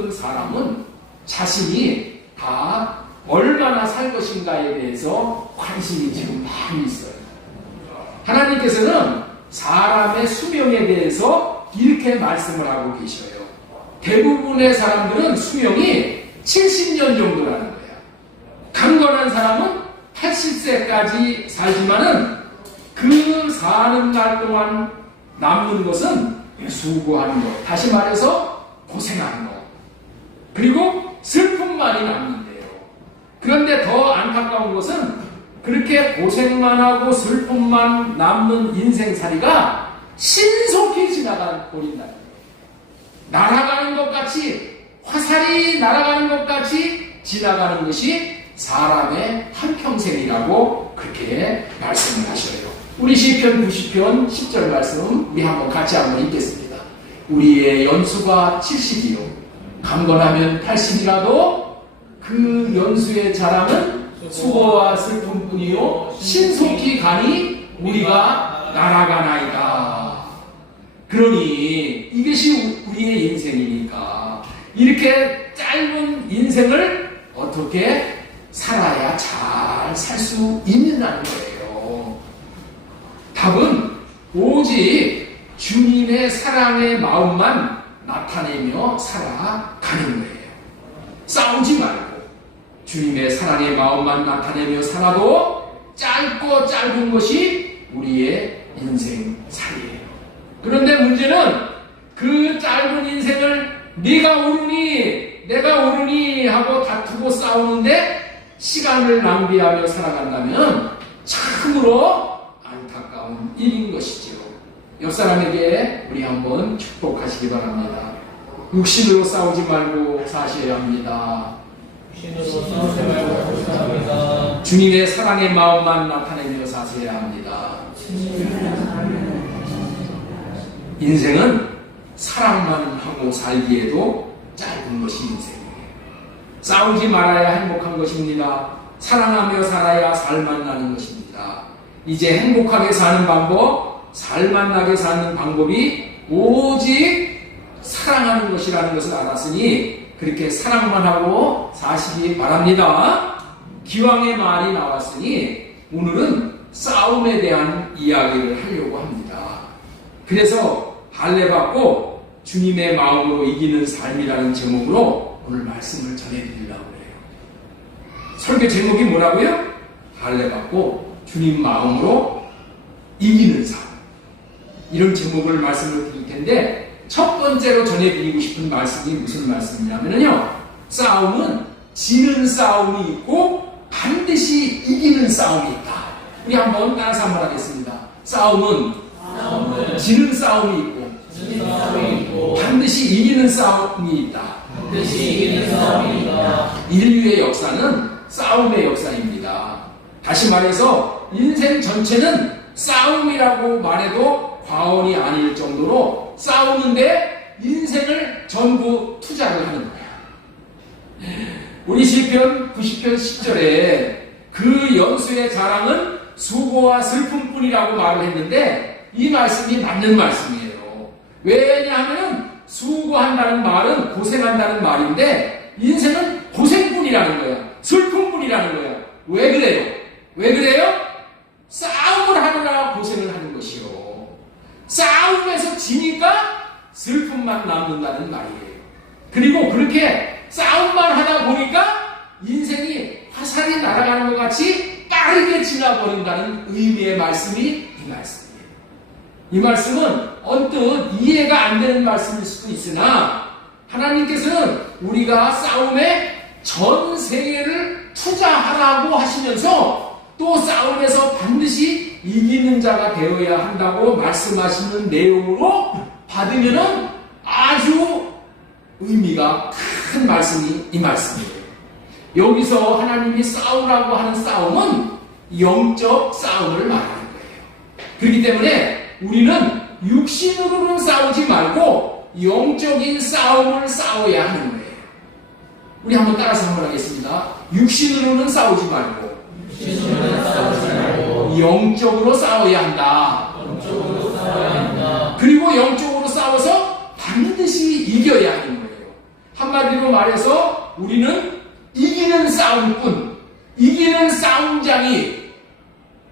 모든 사람은 자신이 다 얼마나 살 것인가에 대해서 관심이 지금 많이 있어요. 하나님께서는 사람의 수명에 대해서 이렇게 말씀을 하고 계셔요. 대부분의 사람들은 수명이 70년 정도라는 거예요. 강건한 사람은 80세까지 살지만은 그 사는 날 동안 남는 것은 수고하는 것, 다시 말해서 고생하는 것, 그리고 슬픔만이 남는데요. 그런데 더 안타까운 것은 그렇게 고생만 하고 슬픔만 남는 인생살이가 신속히 지나가 버린다는 거예요. 날아가는 것 같이, 화살이 날아가는 것 같이 지나가는 것이 사람의 한평생이라고 그렇게 말씀을 하셔요. 우리 시편 90편 10절 말씀 우리 같이 한번 읽겠습니다. 우리의 연수가 70이요 강건하면 80이라도 그 연수의 자랑은 수고와 슬픔뿐이요 신속히 가니 우리가 날아가나이다. 그러니 이것이 우리의 인생이니까 이렇게 짧은 인생을 어떻게 살아야 잘 살 수 있느냐는 거예요. 답은 오직 주님의 사랑의 마음만 나타내며 살아가는 거예요. 싸우지 말고 주님의 사랑의 마음만 나타내며 살아도 짧고 짧은 것이 우리의 인생살이에요. 그런데 문제는 그 짧은 인생을 네가 옳으니 하고 다투고 싸우는데 시간을 낭비하며 살아간다면 참으로 안타까운 일인 것이죠. 옆 사람에게 우리 한번 축복하시기 바랍니다. 육신으로 싸우지 말고 사셔야 합니다. 주님의 사랑의 마음만 나타내며 사셔야 합니다. 인생은 사랑만 하고 살기에도 짧은 것이 인생이에요. 싸우지 말아야 행복한 것입니다. 사랑하며 살아야 살만 나는 것입니다. 이제 행복하게 사는 방법, 살만나게 사는 방법이 오직 사랑하는 것이라는 것을 알았으니 그렇게 사랑만 하고 사시기 바랍니다. 기왕의 말이 나왔으니 오늘은 싸움에 대한 이야기를 하려고 합니다. 그래서 할례받고 주님의 마음으로 이기는 삶이라는 제목으로 오늘 말씀을 전해드리려고 해요. 설교 제목이 뭐라고요? 할례받고 주님 마음으로 이기는 삶. 이런 제목을 말씀을 드릴 텐데 첫 번째로 전해드리고 싶은 말씀이 무슨 말씀이냐면요. 싸움은 지는 싸움이 있고 반드시 이기는 싸움이 있다. 우리 한번 따라서 한번 하겠습니다. 싸움은 지는 싸움이 있고 반드시 이기는 싸움이 있다. 인류의 역사는 싸움의 역사입니다. 다시 말해서 인생 전체는 싸움이라고 말해도 과언이 아닐 정도로 싸우는데 인생을 전부 투자를 하는 거야. 우리 시편 90편 10절에 그 연수의 자랑은 수고와 슬픔뿐이라고 말을 했는데 이 말씀이 맞는 말씀이에요. 왜냐하면 수고한다는 말은 고생한다는 말인데 인생은 고생뿐이라는 거야. 슬픔뿐이라는 거야. 왜 그래요? 왜 그래요? 싸움을 하느라 고생을 하는 것이요. 싸움에서 지니까 슬픔만 남는다는 말이에요. 그리고 그렇게 싸움만 하다 보니까 인생이 화살이 날아가는 것 같이 빠르게 지나버린다는 의미의 말씀이 이 말씀이에요. 이 말씀은 언뜻 이해가 안 되는 말씀일 수도 있으나 하나님께서는 우리가 싸움에 전 세계를 투자하라고 하시면서 또 싸움에서 반드시 이기는 자가 되어야 한다고 말씀하시는 내용으로 받으면은 아주 의미가 큰 말씀이 이 말씀이에요. 여기서 하나님이 싸우라고 하는 싸움은 영적 싸움을 말하는 거예요. 그렇기 때문에 우리는 육신으로는 싸우지 말고 영적인 싸움을 싸워야 하는 거예요. 우리 한번 따라서 한번 하겠습니다. 육신으로는 싸우지 말고 영적으로 싸워야 한다. 그리고 영적으로 싸워서 반드시 이겨야 하는 거예요. 한마디로 우리는 이기는 싸움꾼, 이기는 싸움장이,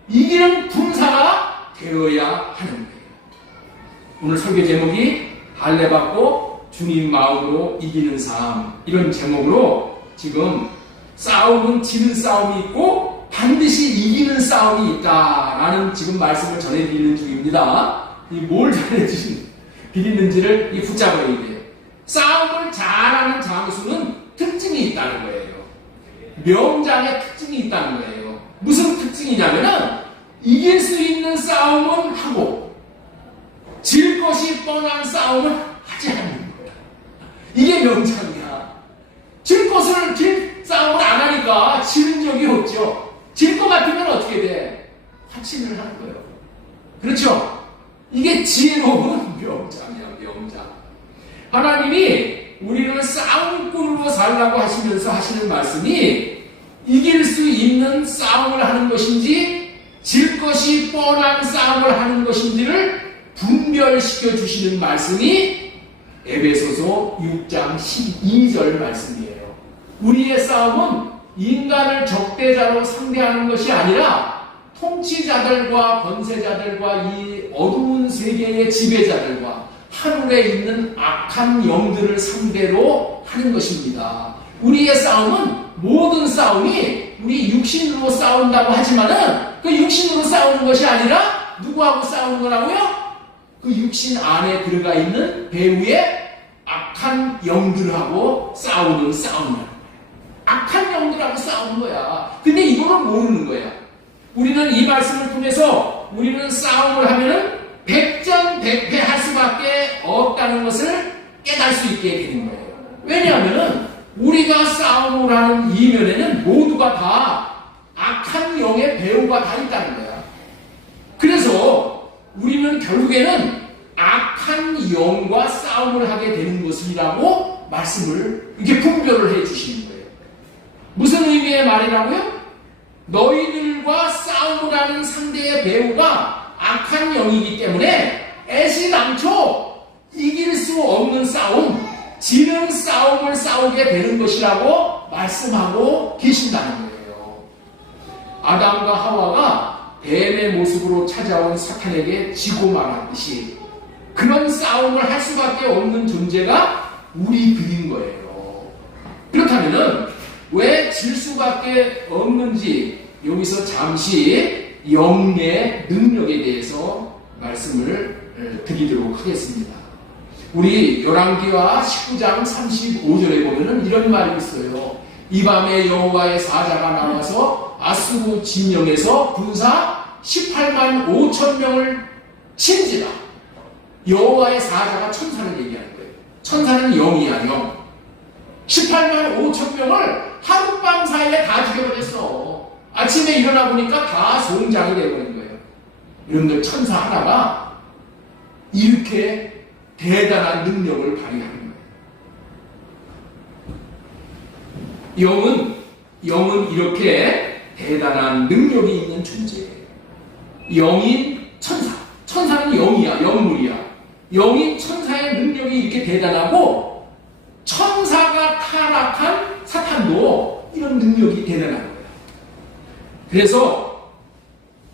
이기는 군사가 되어야 하는 거예요. 오늘 설교 제목이 할례받고 주님 마음으로 이기는 삶, 이런 제목으로 지금 싸움은 지는 싸움이 있고 반드시 이기는 싸움이 있다라는 지금 말씀을 전해드리는 중입니다. 이 뭘 전해드리는지를 붙잡아야 돼요. 싸움을 잘하는 장수는 특징이 있다는 거예요. 명장의 특징이 있다는 거예요. 무슨 특징이냐면은 이길 수 있는 싸움은 하고 질 것이 뻔한 싸움은 하지 않는 거야. 이게 명장이야. 질 싸움을 안 하니까 지는 적이 없죠. 질 것 같으면 어떻게 돼? 확신을 하는 거예요. 그렇죠? 이게 지혜로운 명장이야, 명장. 하나님이 우리를 싸움꾼으로 살라고 하시면서 하시는 말씀이 이길 수 있는 싸움을 하는 것인지 질 것이 뻔한 싸움을 하는 것인지를 분별시켜 주시는 말씀이 에베소서 6장 12절 말씀이에요. 우리의 싸움은 인간을 적대자로 상대하는 것이 아니라 통치자들과 권세자들과 이 어두운 세계의 지배자들과 하늘에 있는 악한 영들을 상대로 하는 것입니다. 우리의 싸움은 모든 싸움이 우리 육신으로 싸운다고 하지만은 그 육신으로 싸우는 것이 아니라 누구하고 싸우는 거라고요? 그 육신 안에 들어가 있는 배후의 악한 영들하고 싸우는 싸움이야. 악한 영들하고 싸우는 거야. 근데 이거를 모르는 거야. 우리는 이 말씀을 통해서 우리는 싸움을 하면은 백전백패할 수밖에 없다는 것을 깨달을 수 있게 되는 거예요. 왜냐하면은 우리가 싸움을 하는 이면에는 모두가 다 악한 영의 배후가 다 있다는 거야. 그래서 우리는 결국에는 악한 영과 싸움을 하게 되는 것이라고 말씀을 이렇게 분별을 해 주시는 거예요. 무슨 의미의 말이라고요? 너희들과 싸움을 하는 상대의 배후가 악한 영이기 때문에 애시당초 이길 수 없는 싸움, 지는 싸움을 싸우게 되는 것이라고 말씀하고 계신다는 거예요. 아담과 하와가 뱀의 모습으로 찾아온 사탄에게 지고 말았듯이 그런 싸움을 할 수밖에 없는 존재가 우리들인 거예요. 그렇다면은 왜 질 수밖에 없는지 여기서 잠시 영의 능력에 대해서 말씀을 드리도록 하겠습니다. 우리 열왕기와 19장 35절에 보면은 이런 말이 있어요. 이 밤에 여호와의 사자가 나와서 아수르 진영에서 군사 18만 5천 명을 친지라. 여호와의 사자가 천사를 얘기하는 거예요. 천사는 영이야, 영. 18만 5천 명을 하룻밤 사이에 다 죽여버렸어. 아침에 일어나 보니까 다 송장이 되어버린 거예요. 여러분들, 천사 하나가 이렇게 대단한 능력을 발휘하는 거예요. 영은 이렇게 대단한 능력이 있는 존재예요. 영인 천사. 천사는 영이야, 영물이야. 영인 천사의 능력이 이렇게 대단하고 천사가 타락한 사탄도 이런 능력이 대단한 거예요. 그래서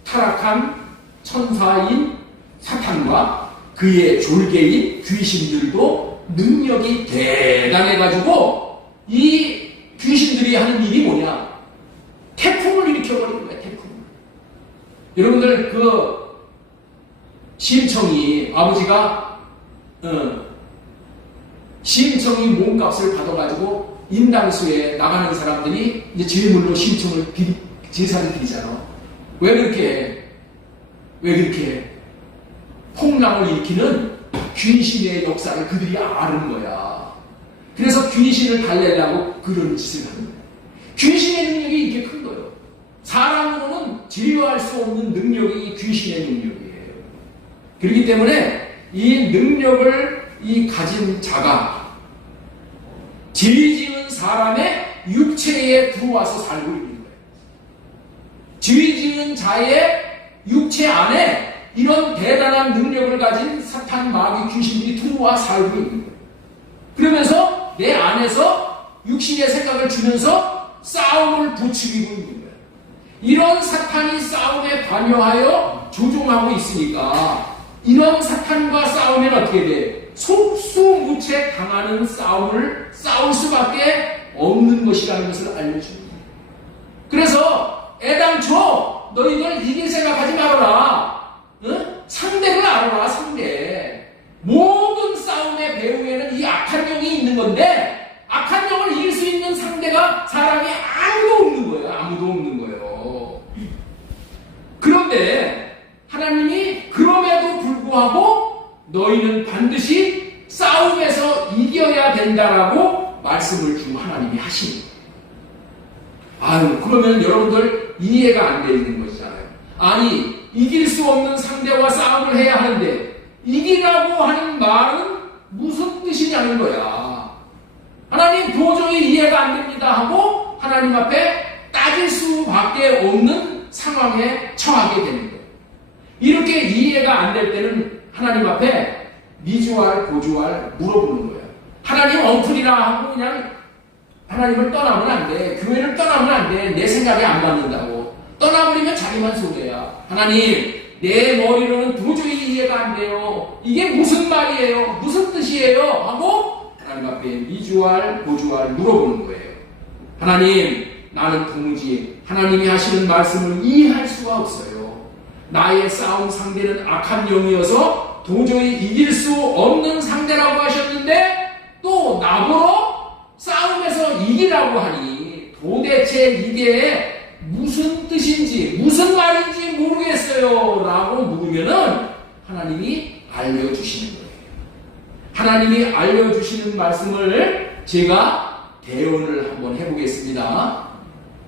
타락한 천사인 사탄과 그의 졸개인 귀신들도 능력이 대단해가지고 이 귀신들이 하는 일이 뭐냐? 태풍을 일으켜버리는 거야, 태풍. 여러분들, 심청이, 아버지가, 심청이 몸값을 받아가지고 인당수에 나가는 사람들이 이제 제물로 심청을 제사를 드리잖아. 왜 그렇게 폭랑을 일으키는 귀신의 역사를 그들이 아는 거야. 그래서 귀신을 달래려고 그런 짓을 하는 거야. 귀신의 능력이 이렇게 큰 거예요. 사람으로는 제어할 수 없는 능력이 귀신의 능력이에요. 그렇기 때문에 이 능력을 가진 자가 죄 지은 사람의 육체에 들어와서 살고 있는 거예요. 죄 지은 자의 육체 안에 이런 대단한 능력을 가진 사탄, 마귀, 귀신들이 들어와 살고 있는 거예요. 그러면서 내 안에서 육신의 생각을 주면서 싸움을 부추기고 있는 거예요. 이런 사탄이 싸움에 관여하여 조종하고 있으니까 이런 사탄과 싸우면 어떻게 돼? 속수무책 당하는 싸움을 싸울 수밖에 없는 것이라는 것을 알려줍니다. 그래서 애당초 너희들 이길 생각하지 말아라. 응? 상대를 알아라. 상대. 모든 싸움의 배후에는 이 악한 영이 있는 건데 악한 영을 이길 수 있는 상대가 사람이 아무도 없는 거예요. 아무도 없는 거예요. 그런데 하나님이 그럼에도 불구하고 너희는 반드시 싸움에서 이겨야 된다라고 말씀을 주 하나님이 하시는 거예요. 아유, 그러면 여러분들 이해가 안 되는 것이잖아요. 아니, 이길 수 없는 상대와 싸움을 해야 하는데 이기라고 하는 말은 무슨 뜻이냐는 거야. 하나님 도저히 이해가 안 됩니다 하고 하나님 앞에 따질 수밖에 없는 상황에 처하게 되는 거예요. 이렇게 이해가 안 될 때는 하나님 앞에 미주알 고주알 물어보는 거예요. 하나님 엉클이라 하고 그냥 하나님을 떠나면 안 돼. 교회를 떠나면 안 돼. 내 생각에 안 맞는다고. 떠나버리면 자기만 손해야. 하나님, 내 머리로는 도저히 이해가 안 돼요. 이게 무슨 말이에요? 무슨 뜻이에요? 하고 하나님 앞에 미주알 고주알 물어보는 거예요. 하나님, 나는 도무지 하나님이 하시는 말씀을 이해할 수가 없어요. 나의 싸움 상대는 악한 영이어서 도저히 이길 수 없는 상대라고 하셨는데 또 나보러 싸움에서 이기라고 하니 도대체 이게 무슨 뜻인지 무슨 말인지 모르겠어요 라고 물으면은 하나님이 알려주시는 거예요. 하나님이 알려주시는 말씀을 제가 대언을 한번 해보겠습니다.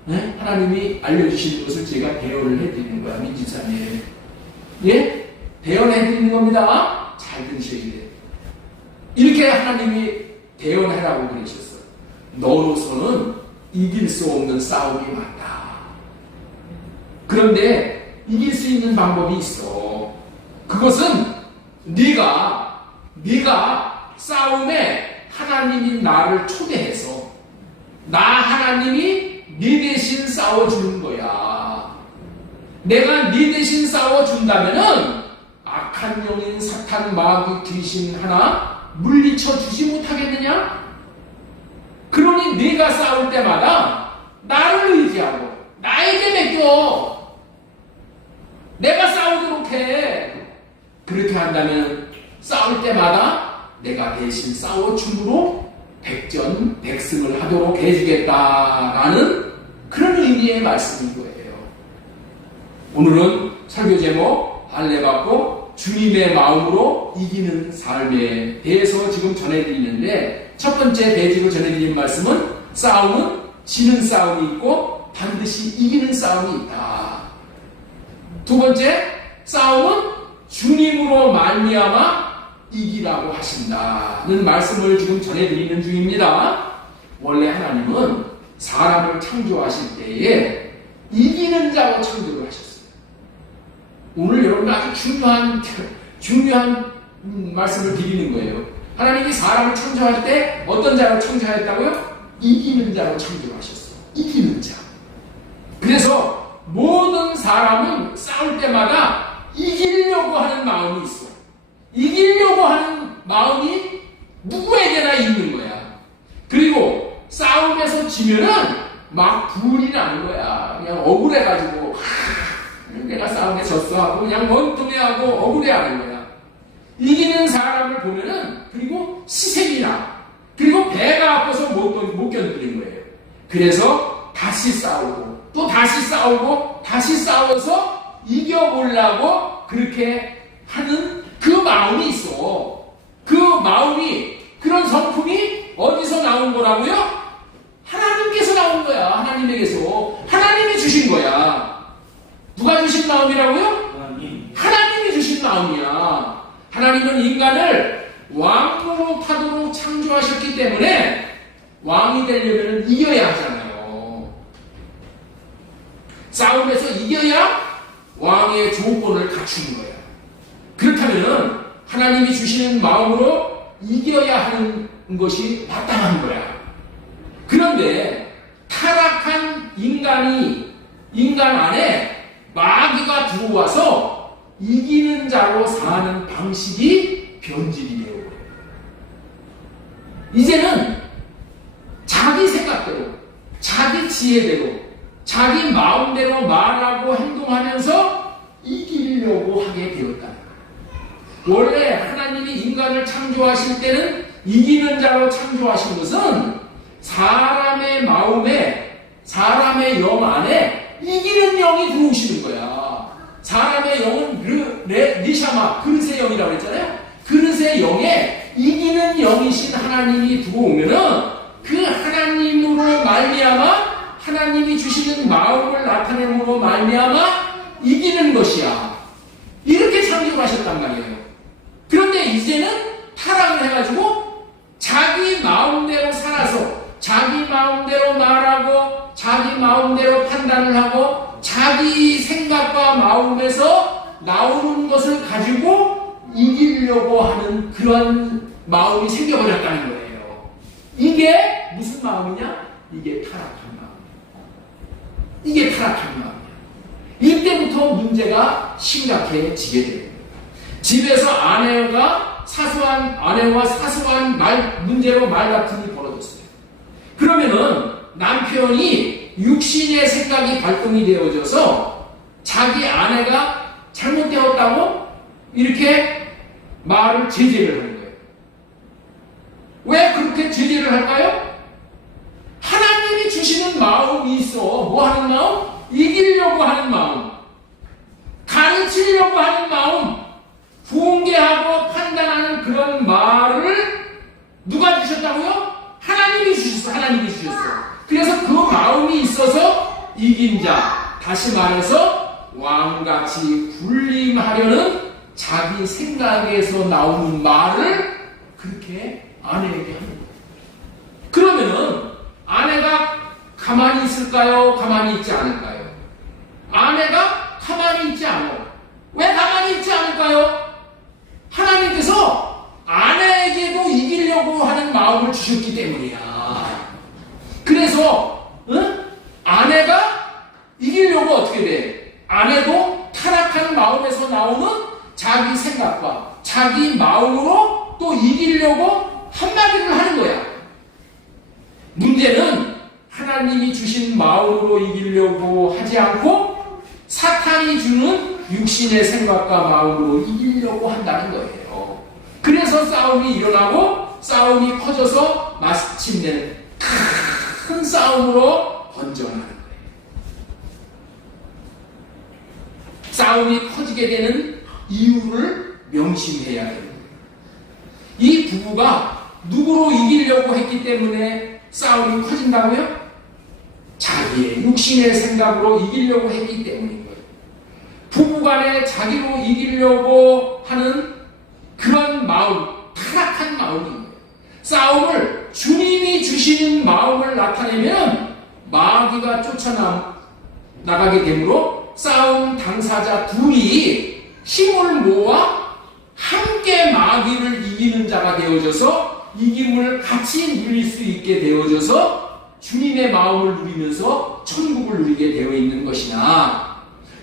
네? 하나님이 알려주시는 것을 제가 대언을 해드리는 거야. 민지사님. 예? 대언해드리는 겁니다. 잘 들으셔야 돼요. 이렇게 하나님이 대언하라고 그러셨어요. 너로서는 이길 수 없는 싸움이 많다. 그런데 이길 수 있는 방법이 있어. 그것은 네가 싸움에 하나님이 나를 초대해서 나 하나님이 네 대신 싸워주는 거야. 내가 네 대신 싸워준다면은 악한 영인 사탄 마귀 귀신 하나 물리쳐 주지 못하겠느냐? 그러니 네가 싸울 때마다 나를 의지하고 나에게 맡겨. 내가 싸우도록 해. 그렇게 한다면 싸울 때마다 내가 대신 싸워줌으로 백전백승을 하도록 해주겠다라는 그런 의미의 말씀인 거예요. 오늘은 설교 제목 할례받고 주님의 마음으로 이기는 삶에 대해서 지금 전해드리는데 첫 번째 배지로 전해드리는 말씀은 싸움은 지는 싸움이 있고 반드시 이기는 싸움이 있다. 두 번째, 싸움은 주님으로 말미암아 이기라고 하신다는 말씀을 지금 전해드리는 중입니다. 원래 하나님은 사람을 창조하실 때에 이기는 자로 창조를 하셨어요. 오늘 여러분 아주 중요한 말씀을 드리는 거예요. 하나님이 사람을 창조할 때 어떤 자로 창조하였다고요? 이기는 자로 창조를 하셨어요. 이기는 자. 그래서 모든 사람은 싸울 때마다 이기려고 하는 마음이 있어. 이기려고 하는 마음이 누구에게나 있는 거야. 그리고 싸움에서 지면은 막 불이 나는 거야. 그냥 억울해가지고 내가 싸움에 졌어 하고 그냥 원통해하고 억울해하는 거야. 이기는 사람을 보면은 그리고 시샘이 나. 그리고 배가 아파서 못 견디는 거예요. 그래서 다시 싸우고 또 다시 싸우고 다시 싸워서 이겨보려고 그렇게 하는 그 마음이 있어. 그 마음이, 그런 성품이 어디서 나온 거라고요? 하나님께서 나온 거야. 하나님에게서. 하나님이 주신 거야. 누가 주신 마음이라고요? 하나님이 주신 마음이야. 하나님은 인간을 왕으로 타도록 창조하셨기 때문에 왕이 되려면 이겨야 하잖아요. 싸움에서 이겨야 왕의 조건을 갖추는 거야. 그렇다면 하나님이 주시는 마음으로 이겨야 하는 것이 마땅한 거야. 그런데 타락한 인간 안에 마귀가 들어와서 이기는 자로 사는 방식이 변질이 되어 버려요. 이제는 자기 생각대로, 자기 지혜대로, 자기 마음대로 말하고 행동하면서 이기려고 하게 되었다. 원래 하나님이 인간을 창조하실 때는 이기는 자로 창조하신 것은 사람의 마음에, 사람의 영 안에 이기는 영이 들어오시는 거야. 사람의 영은 니샤마, 그릇의 영이라고 했잖아요. 그릇의 영에 이기는 영이신 하나님이 들어오면은 그 하나님으로 말미암아 하나님이 주시는 마음을 나타내므로 말미암아 이기는 것이야. 이렇게 창조하셨단 말이에요. 그런데 이제는 타락을 해가지고 자기 마음대로 살아서 자기 마음대로 말하고 자기 마음대로 판단을 하고 자기 생각과 마음에서 나오는 것을 가지고 이기려고 하는 그런 마음이 생겨버렸다는 거예요. 이게 무슨 마음이냐? 이게 타락한 마음이야. 이게 타락한 마음이야. 이때부터 문제가 심각해지게 됩니다. 집에서 아내와 사소한 문제로 말다툼이 벌어졌어요. 그러면은 남편이 육신의 생각이 발동이 되어져서 자기 아내가 잘못되었다고 이렇게 말을 제지를 하는 거예요. 왜 그렇게 제지를 할까요? 하나님이 주시는 마음이 있어. 뭐 하는 마음? 이기려고 하는 마음, 가르치려고 하는 마음, 분개하고 판단하는 그런 말을 누가 주셨다고요? 하나님이 주셨어. 하나님이 주셨어. 그래서 그 마음이 있어서 이긴 자, 다시 말해서 왕같이 군림하려는 자기 생각에서 나오는 말을 그렇게 아내에게 하는 거예요. 그러면은 아내가 가만히 있을까요? 가만히 있지 않을까요? 아내가 가만히 있지 않아요. 왜 가만히 있지 않을까요? 하나님께서 아내에게도 이기려고 하는 마음을 주셨기 때문이야. 그래서 아내가 이기려고 어떻게 돼? 아내도 타락한 마음에서 나오는 자기 생각과 자기 마음으로 또 이기려고 한마디를 하는 거야. 문제는 하나님이 주신 마음으로 이기려고 하지 않고 사탄이 주는 육신의 생각과 마음으로 이기려고 한다는 거예요. 그래서 싸움이 일어나고 싸움이 커져서 마침내 큰 싸움으로 번져나가는 거예요. 싸움이 커지게 되는 이유를 명심해야 됩니다. 이 부부가 누구로 이기려고 했기 때문에 싸움이 커진다고요? 자기의 육신의 생각으로 이기려고 했기 때문인 거예요. 부부간에 자기로 이기려고 하는 그런 마음, 타락한 마음인 거예요. 싸움을 주님이 주시는 마음을 나타내면 마귀가 쫓아나가게 되므로 싸움 당사자 둘이 힘을 모아 함께 마귀를 이기는 자가 되어져서 이김을 같이 누릴 수 있게 되어져서 주님의 마음을 누리면서 천국을 누리게 되어 있는 것이나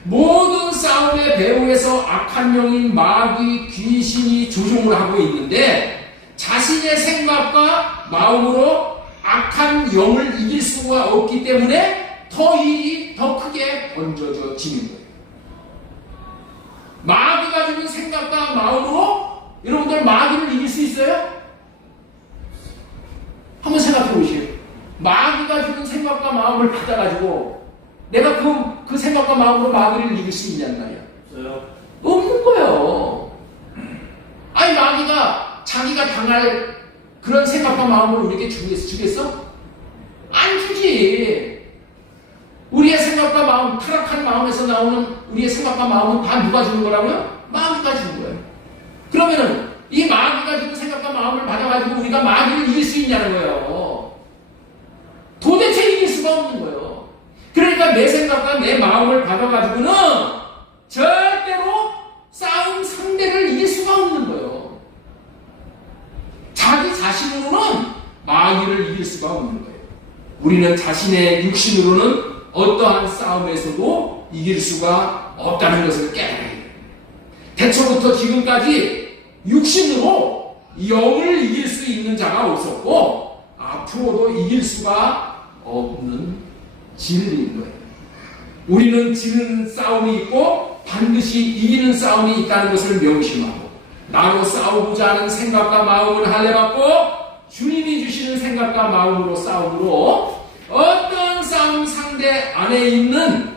모든 싸움의 배후에서 악한 영인 마귀, 귀신이 조종을 하고 있는데 자신의 생각과 마음으로 악한 영을 이길 수가 없기 때문에 더 일이 더 크게 번져지는 거예요. 마귀가 주는 생각과 마음으로 여러분들 마귀를 이길 수 있어요? 한번 생각해 보시오. 마귀가 주는 생각과 마음을 받아가지고 내가 그 생각과 마음으로 마귀를 이길 수 있냔 말이야. 없어요. 없는 거예요. 아니 마귀가 자기가 당할 그런 생각과 마음을 우리에게 주겠어? 안 주지. 우리의 생각과 마음, 타락한 마음에서 나오는 우리의 생각과 마음은 다 누가 주는 거라고요? 마귀가 주는 거예요. 그러면은 이 마귀가 주는 생각과 마음을 받아가지고 우리가 마귀를 이길 수 있냐는 거예요. 도대체 이길 수가 없는 거예요. 그러니까 내 생각과 내 마음을 받아가지고는 절대로 싸움 상대를 이길 수가 없는 거예요. 자기 자신으로는 마귀를 이길 수가 없는 거예요. 우리는 자신의 육신으로는 어떠한 싸움에서도 이길 수가 없다는 것을 깨달아야 해요. 태초부터 지금까지 육신으로 영을 이길 수 있는 자가 없었고 앞으로도 이길 수가 없는 진리인 거예요. 우리는 지는 싸움이 있고 반드시 이기는 싸움이 있다는 것을 명심하고 나로 싸우고자 하는 생각과 마음을 할례받고 주님이 주시는 생각과 마음으로 싸움으로 어떤 싸움 상대 안에 있는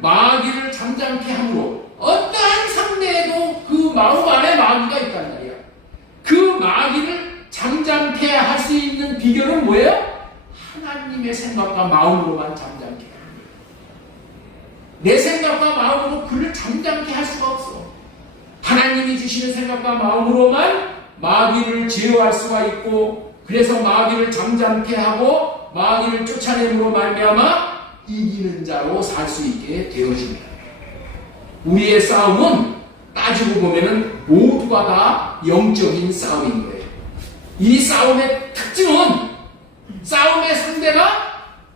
마귀를 잠잠케 함으로 어떠한 상대에도 그 마음 안에 마귀가 있단 말이야. 그 마귀를 잠잠케 할 수 있는 비결은 뭐예요? 하나님의 생각과 마음으로만 잠잠케 합니다. 내 생각과 마음으로 그를 잠잠케 할 수가 없어. 하나님이 주시는 생각과 마음으로만 마귀를 제어할 수가 있고 그래서 마귀를 잠잠케 하고 마귀를 쫓아내므로 말미암아 이기는 자로 살 수 있게 되어집니다. 우리의 싸움은 따지고 보면은 모두가 다 영적인 싸움인 거예요. 이 싸움의 특징은 싸움의 상대가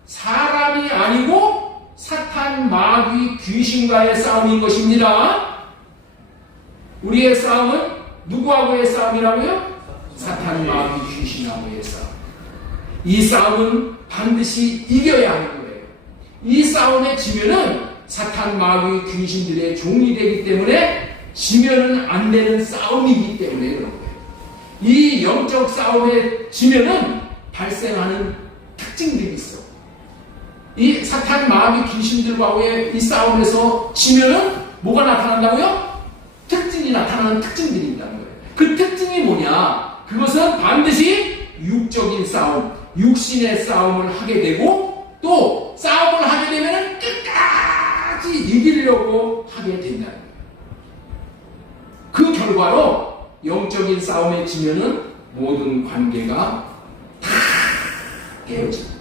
사람이 아니고 사탄, 마귀, 귀신과의 싸움인 것입니다. 우리의 싸움은 누구하고의 싸움이라고요? 사탄, 마귀, 귀신하고의 싸움. 이 싸움은 반드시 이겨야 하는 거예요. 이 싸움에 지면은 사탄, 마귀, 귀신들의 종이 되기 때문에 지면은 안 되는 싸움이기 때문에 그런 거예요. 이 영적 싸움에 지면은 발생하는 특징들이 있어. 이 사탄, 마귀, 귀신들과의 이 싸움에서 지면은 뭐가 나타난다고요? 특징이 나타나는 특징들이 있다는 거예요. 그 특징이 뭐냐? 그것은 반드시 육적인 싸움, 육신의 싸움을 하게 되고 또 싸움을 하게 되면 끝까지 이기려고 하게 된다는 거예요. 그 결과로 영적인 싸움에 지면은 모든 관계가 다 깨어집니다.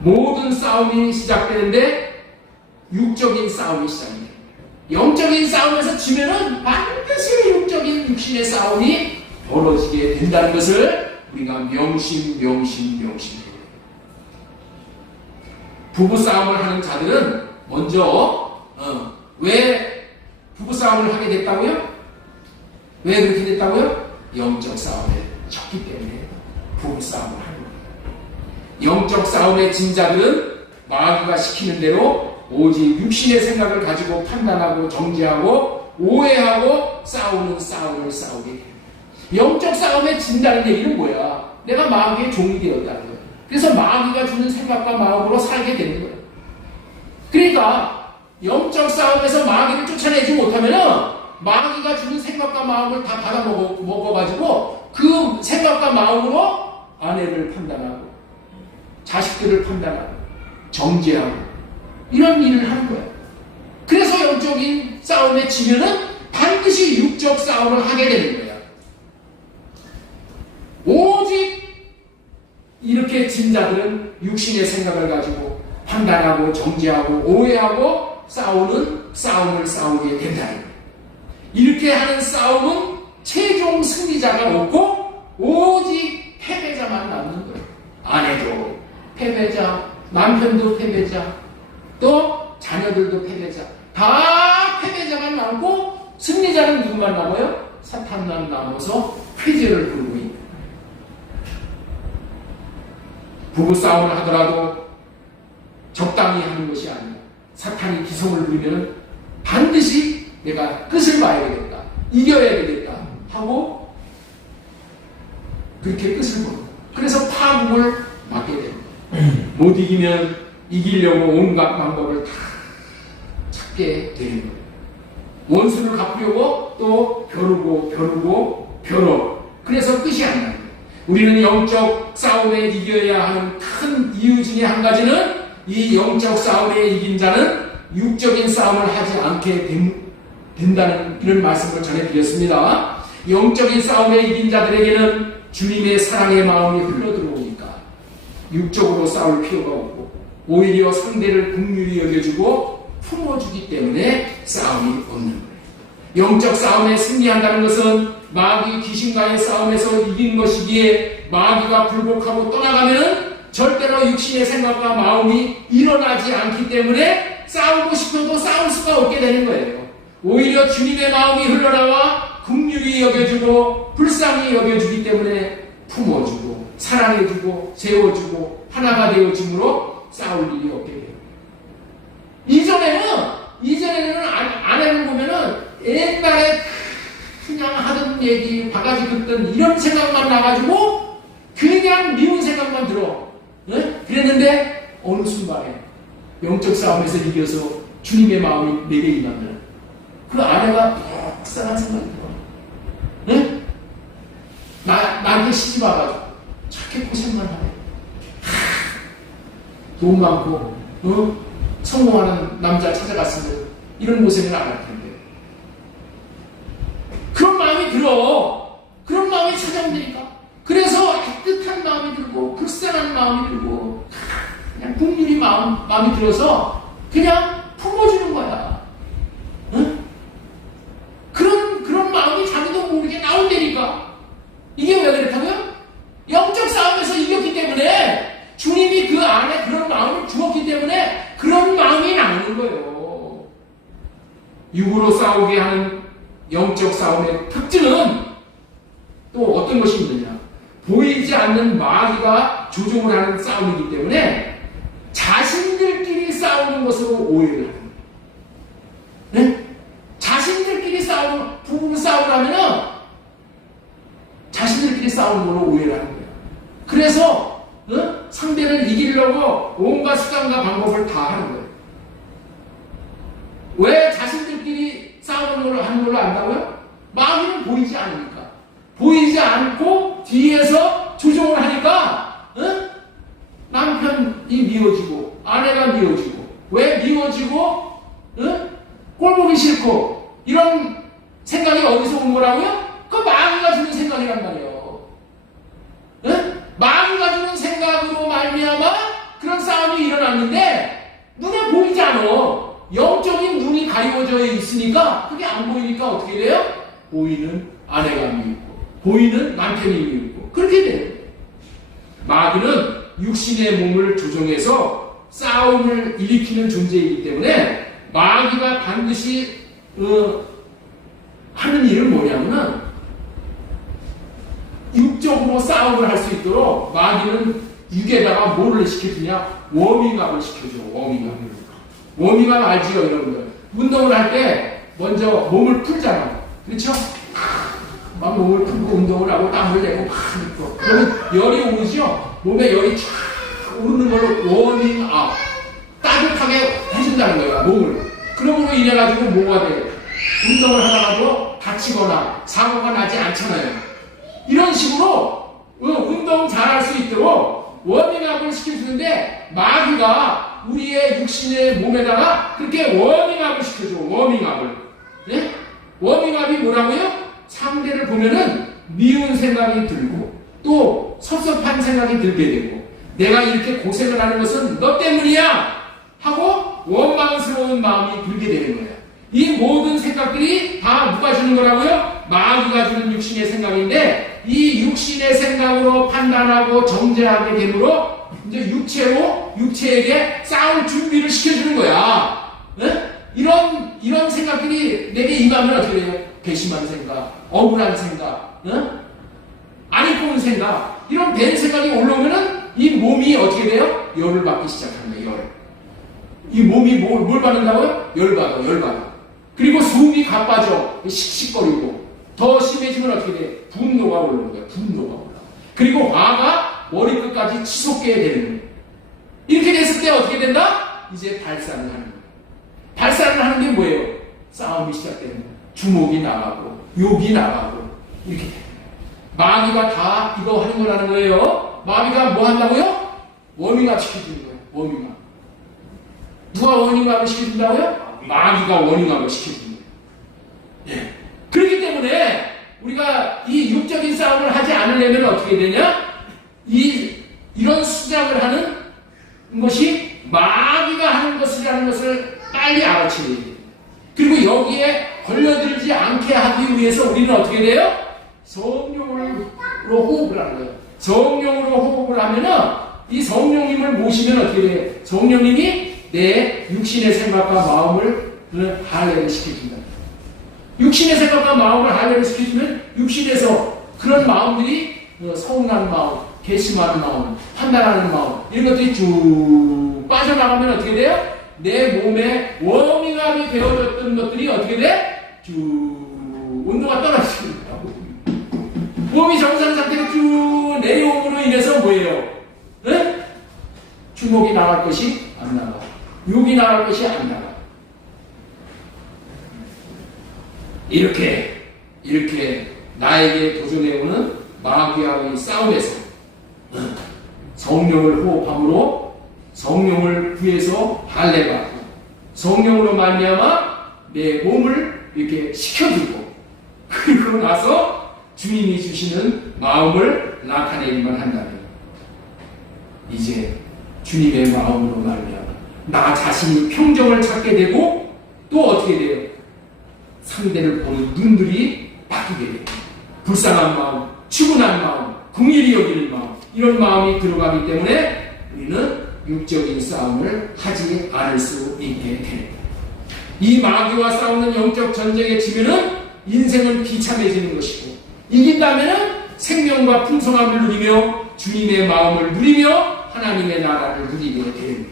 모든 싸움이 시작되는데 육적인 싸움이 시작됩니다. 영적인 싸움에서 지면은 반드시 육적인 육신의 싸움이 벌어지게 된다는 것을 우리가 명심해야 돼요. 부부싸움을 하는 자들은 먼저 왜 부부싸움을 하게 됐다고요? 왜 그렇게 됐다고요? 영적 싸움에 졌기 때문에 부부싸움을 하는 거예요. 영적 싸움의 진자들은 마귀가 시키는 대로 오직 육신의 생각을 가지고 판단하고 정죄하고 오해하고 싸우는 싸움을 싸우게 됩니다. 영적 싸움에 진다는 얘기는 뭐야? 내가 마귀의 종이 되었다는 거예요. 그래서 마귀가 주는 생각과 마음으로 살게 되는 거예요. 그러니까 영적 싸움에서 마귀를 쫓아내지 못하면은 마귀가 주는 생각과 마음을 다 받아 먹어가지고 그 생각과 마음으로 아내를 판단하고 자식들을 판단하고 정죄하고 이런 일을 하는 거예요. 그래서 영적인 싸움에 지면은 반드시 육적 싸움을 하게 되는 거예요. 오직 이렇게 진 자들은 육신의 생각을 가지고 판단하고 정죄하고 오해하고 싸우는 싸움을 싸우게 된다는 거예요. 이렇게 하는 싸움은 최종 승리자가 없고 오직 패배자만 남는 거예요. 아내도 패배자, 남편도 패배자, 또 자녀들도 패배자, 다 패배자만 남고 승리자는 누구만 남아요? 사탄만 남아서 회죄를 부르고 있는 거예요. 부부싸움을 하더라도 적당히 하는 것이 아니라 사탄이 기성을 부리면 반드시 내가 끝을 봐야 되겠다, 이겨야 되겠다 하고 그렇게 끝을 보는 거예요. 그래서 파국을 맞게 됩니다. 못 이기면 이기려고 온갖 방법을 다 찾게 되는 거예요. 원수를 갚으려고 또 벼르고 그래서 끝이 안 나요. 우리는 영적 싸움에 이겨야 하는 큰 이유 중에 한 가지는 이 영적 싸움에 이긴 자는 육적인 싸움을 하지 않게 된다는 이런 말씀을 전해드렸습니다. 영적인 싸움에 이긴 자들에게는 주님의 사랑의 마음이 흘러들어오니까 육적으로 싸울 필요가 없고 오히려 상대를 긍휼히 여겨주고 품어주기 때문에 싸움이 없는 거예요. 영적 싸움에 승리한다는 것은 마귀 귀신과의 싸움에서 이긴 것이기에 마귀가 굴복하고 떠나가면은 절대로 육신의 생각과 마음이 일어나지 않기 때문에 싸우고 싶어도 싸울 수가 없게 되는 거예요. 오히려 주님의 마음이 흘러나와 긍휼히 여겨주고 불쌍히 여겨주기 때문에 품어주고 사랑해주고 세워주고 하나가 되어줌으로 싸울 일이 없게 돼요. 이전에는 아내를 보면은 옛날에 그냥 하던 얘기, 바가지 긁던 이런 생각만 나가지고 그냥 미운 생각만 들어. 네? 그랬는데 어느 순간에 영적 싸움에서 이겨서 주님의 마음이 내게 임하면 그 아내가 불쌍한 생각이 들어. 네? 나한테 시집 와가지고 저렇게 고생만 하네. 돈 많고 성공하는 남자 찾아갔으면 이런 고생을 안 할 텐데. 그런 마음이 들어. 그런 마음이 찾아온다니까. 그래서 애틋한 마음이 들고 불쌍한 마음이 들고 그냥 국민이 마음이 들어서 그냥 품어주는 거야. 응? 그런 마음이 자기도 모르게 나온다니까. 이게 왜 그렇다고요? 영적 싸움에서 이겼기 때문에 주님이 그 안에 그런 마음을 주었기 때문에 그런 마음이 나오는 거예요. 육으로 싸우게 하는 영적 싸움의 특징은 또 어떤 것이 있느냐? 보이지 않는 마귀가 조종을 하는 싸움이기 때문에 자신들끼리 싸우는 것으로 오해를 합니다. 네? 자신들끼리 부부 싸우려면 자신들끼리 싸우는 걸로 오해를 하는 거예요. 그래서 상대를 이기려고 온갖 수단과 방법을 다 하는 거예요. 왜 자신들끼리 싸우는 하는 걸로 안다고요? 마귀는 보이지 않으니까. 보이지 않고 뒤에서 조종을 하니까 남편이 미워지고 아내가 미워지고 왜 미워지고 꼴보기 싫고 이런 생각이 어디서 온 거라고요? 그 마귀가 주는 생각이란 말이에요. 마귀가 주는 생각으로 말미암아 그런 싸움이 일어났는데 눈에 보이지 않아. 영적인 눈이 가려져 있으니까 그게 안 보이니까 어떻게 돼요? 보이는 아내가 미우고 보이는 남편이 미우고 그렇게 돼요. 마귀는 육신의 몸을 조종해서 싸움을 일으키는 존재이기 때문에 마귀가 반드시 하는 일은 뭐냐면 육적으로 싸움을 할 수 있도록 마귀는 육에다가 뭐를 시켜주냐? 워밍업을 시켜줘. 워밍업 알지요, 여러분들? 운동을 할 때 먼저 몸을 풀잖아. 그렇죠? 막 몸을 풀고 운동을 하고 땀을 내고 막 있고 그러면 열이 오르죠? 몸에 열이 쫙 오르는 걸로 워밍업 따뜻하게 해준다는 거야, 몸을. 그러므로 인해가지고 뭐가 돼? 운동을 하다가도 다치거나 사고가 나지 않잖아요. 이런 식으로 운동 잘할 수 있도록 워밍업을 시켜주는데 마귀가 우리의 육신의 몸에다가 그렇게 워밍업을 시켜줘. 워밍업을. 네? 워밍업이 뭐라고요? 상대를 보면은 미운 생각이 들고 또 섭섭한 생각이 들게 되고 내가 이렇게 고생을 하는 것은 너 때문이야 하고 원망스러운 마음이 들게 되는 거예요. 이 모든 생각들이 다 누가 주는 거라고요? 마귀가 주는 육신의 생각인데 이 육신의 생각으로 판단하고 정죄하게 되므로 이제 육체에게 싸울 준비를 시켜주는 거야. 네? 이런 생각들이 내게 임하면 어떻게 돼요? 배심한 생각, 억울한 생각, 안 이쁜 생각, 이런 된 생각이 올라오면은 이 몸이 어떻게 돼요? 열을 받기 시작합니다. 열. 이 몸이 뭘 받는다고요? 열 받아. 그리고 숨이 가빠져. 씩씩거리고. 더 심해지면 어떻게 돼? 분노가 올라오는 거예요. 분노가 올라. 그리고 화가 머리끝까지 치솟게 되는 거예요. 이렇게 됐을 때 어떻게 된다? 이제 발산을 하는 거예요. 발산을 하는 게 뭐예요? 싸움이 시작되는 거예요. 주먹이 나가고 욕이 나가고 이렇게 돼요. 마귀가 다 이거 하는 거라는 거예요. 마귀가 뭐 한다고요? 워밍업 시켜주는 거예요. 워밍업. 누가 워밍업을 시켜준다고요? 마귀가 워밍업을 시켜주는 거예요. 예. 그렇기 때문에 우리가 이 육적인 싸움을 하지 않으려면 어떻게 되냐? 이런 수작을 하는 것이 마귀가 하는 것이라는 것을 빨리 알아채야 돼요. 그리고 여기에 걸려들지 않게 하기 위해서 우리는 어떻게 돼요? 성령으로 호흡을 하는 거예요. 성령으로 호흡을 하면은 이 성령님을 모시면 어떻게 돼? 성령님이 내 육신의 생각과 마음을 할례를 시켜준다. 육신의 생각과 마음을 할례를 시켜주면 육신에서 그런 마음들이 서운한 마음, 괘씸하는 마음, 판단하는 마음 이런 것들이 쭉 빠져나가면 어떻게 돼요? 내 몸에 워밍업이 되어졌던 것들이 어떻게 돼? 쭉 온도가 떨어지는 거야. 몸이 정상 상태로 쭉 내려옴으로 인해서 뭐예요? 네? 주먹이 나갈 것이 안 나가. 욕이 나갈 것이 안 나가. 이렇게 나에게 도전해오는 마귀와의 싸움에서 성령을 호흡함으로 성령을 구해서 할례받고 성령으로 말미암아 내 몸을 이렇게 식혀주고 그리고 나서 주님이 주시는 마음을 나타내기만 한다면 이제 주님의 마음으로 말미암아 나 자신이 평정을 찾게 되고 또 어떻게 돼요? 상대를 보는 눈들이 바뀌게 돼요. 불쌍한 마음, 추분한 마음, 긍휼히 여기는 마음 이런 마음이 들어가기 때문에 우리는 육적인 싸움을 하지 않을 수 있게 됩니다. 이 마귀와 싸우는 영적 전쟁에 지면은 인생은 비참해지는 것이고 이긴다면은 생명과 풍성함을 누리며 주님의 마음을 누리며 하나님의 나라를 누리게 됩니다.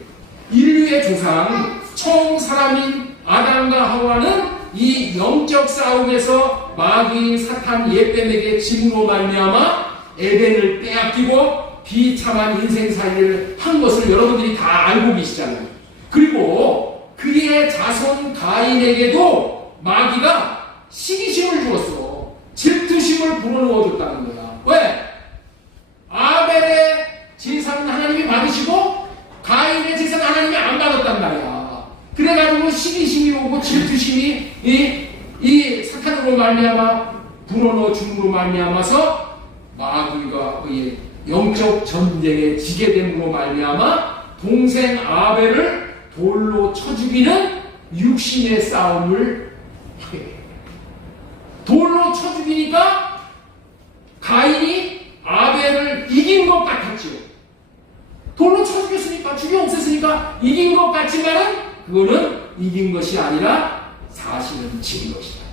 인류의 조상 처음 사람인 아담과 하와는 이 영적 싸움에서 마귀 사탄 옛뱀에게 짐으로 말미암아 에덴을 빼앗기고 비참한 인생살이를 한 것을 여러분들이 다 알고 계시잖아요. 그리고 그의 자손 가인에게도 마귀가 시기심을 주었어. 질투심을 불어넣어줬다는 거야. 왜? 아벨의 제사는 하나님이 받으시고 가인의 제사는 하나님이 안 받았단 말이야. 그래가지고 시기심이 오고 질투심이 이 사탄으로 말미암아 불어넣어 줌으로 말미암아서 마귀가 영적 전쟁에 지게 됨으로 말미암아 동생 아벨을 돌로 쳐 죽이는 육신의 싸움을 하게 됩니다. 돌로 쳐 죽이니까 가인이 아벨을 이긴 것 같았죠. 돌로 쳐 죽였으니까 죽여 없앴으니까 이긴 것 같지만은 그거는 이긴 것이 아니라 사실은 진 것이다.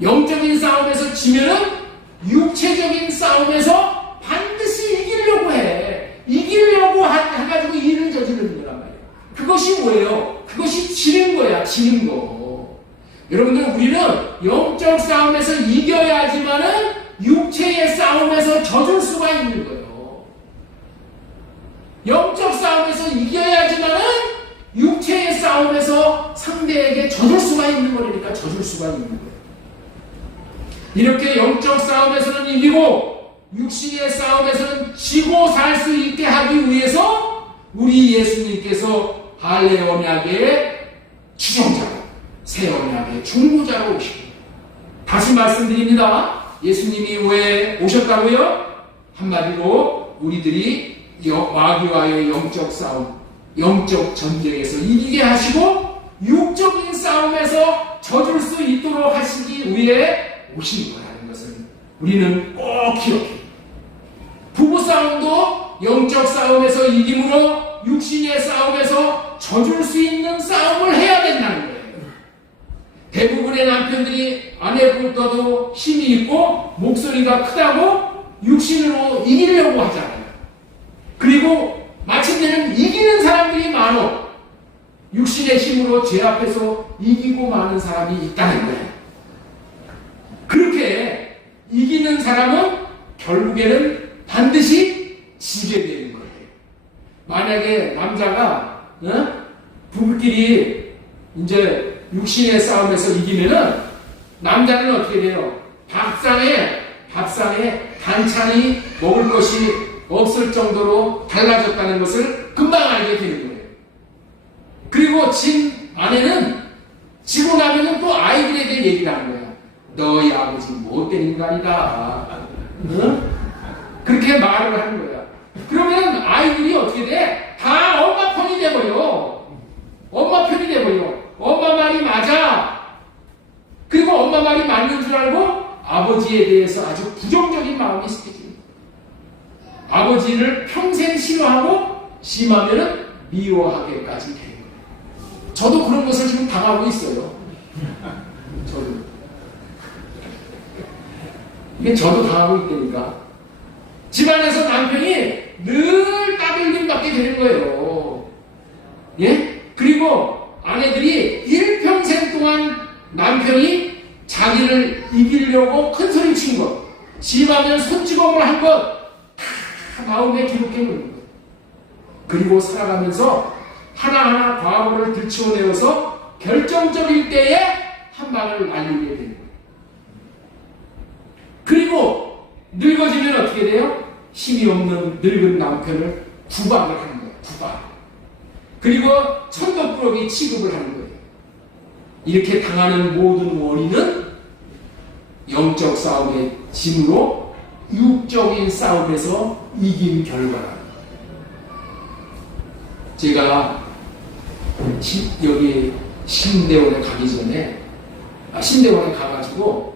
영적인 싸움에서 지면은 육체적인 싸움에서 반드시 이기려고 해. 이기려고 해가지고 일을 저지르는 거란 말이야. 그것이 뭐예요? 그것이 지는 거야. 지는 거. 여러분들 우리는 영적 싸움에서 이겨야지만은 육체의 싸움에서 져줄 수가 있는 거예요. 영적 싸움에서 이겨야지만은 육체의 싸움에서 상대에게 져줄 수가 있는 거니까 져줄 수가 있는 거예요. 이렇게 영적 싸움에서는 이기고 육신의 싸움에서는 지고 살 수 있게 하기 위해서 우리 예수님께서 할례 언약의 주정자로 새 언약의 중보자로 오시고 다시 말씀드립니다. 예수님이 왜 오셨다고요? 한마디로 우리들이 마귀와의 영적 싸움 영적 전쟁에서 이기게 하시고 육적인 싸움에서 져줄 수 있도록 하시기 위해 오신 거라는 것을 우리는 꼭 기억해요. 부부싸움도 영적 싸움에서 이김으로 육신의 싸움에서 져줄 수 있는 싸움을 해야 된다는 거예요. 대부분의 남편들이 아내보다도 힘이 있고 목소리가 크다고 육신으로 이기려고 하잖아요. 그리고 마침내는 이기는 사람들이 많어. 육신의 힘으로 죄 앞에서 이기고 마는 사람이 있다는 거예요. 그렇게 이기는 사람은 결국에는 반드시 지게 되는 거예요. 만약에 남자가 부부끼리 이제 육신의 싸움에서 이기면은 남자는 어떻게 돼요? 밥상에 반찬이 먹을 것이 없을 정도로 달라졌다는 것을 금방 알게 되는 거예요. 그리고 진 아내는 지고 나면은 또 아이들에게 얘기를 하는 거야. 너희 아버지 못된 인간이다. 그렇게 말을 하는 거야. 그러면 아이들이 어떻게 돼? 다 엄마 편이 돼버려. 엄마 편이 돼버려. 엄마 말이 맞아. 그리고 엄마 말이 맞는 줄 알고 아버지에 대해서 아주 부정적인 마음이 생기지. 아버지를 평생 싫어하고 심하면은 미워하게까지 되는 거예요. 저도 그런 것을 지금 당하고 있어요. 저도 당하고 있다니까. 집안에서 남편이 늘 따돌림 받게 되는 거예요. 예? 그리고 아내들이 일평생 동안 남편이 자기를 이기려고 큰 소리 친 것, 심하면 손찌검을 한 것, 다 마음에 기록해 놓는 거예요. 그리고 살아가면서 하나하나 과거를 들추어내어서 결정적일 때에 한 방을 날리게 되는 거예요. 그리고 늙어지면 어떻게 돼요? 힘이 없는 늙은 남편을 구박을 하는 거예요. 구박. 그리고 천덕꾸러기 취급을 하는 거예요. 이렇게 당하는 모든 원인은 영적 싸움의 진으로 육적인 싸움에서 이긴 결과라는 거예요. 제가 여기 신대원에 가기 전에 신대원에 가가지고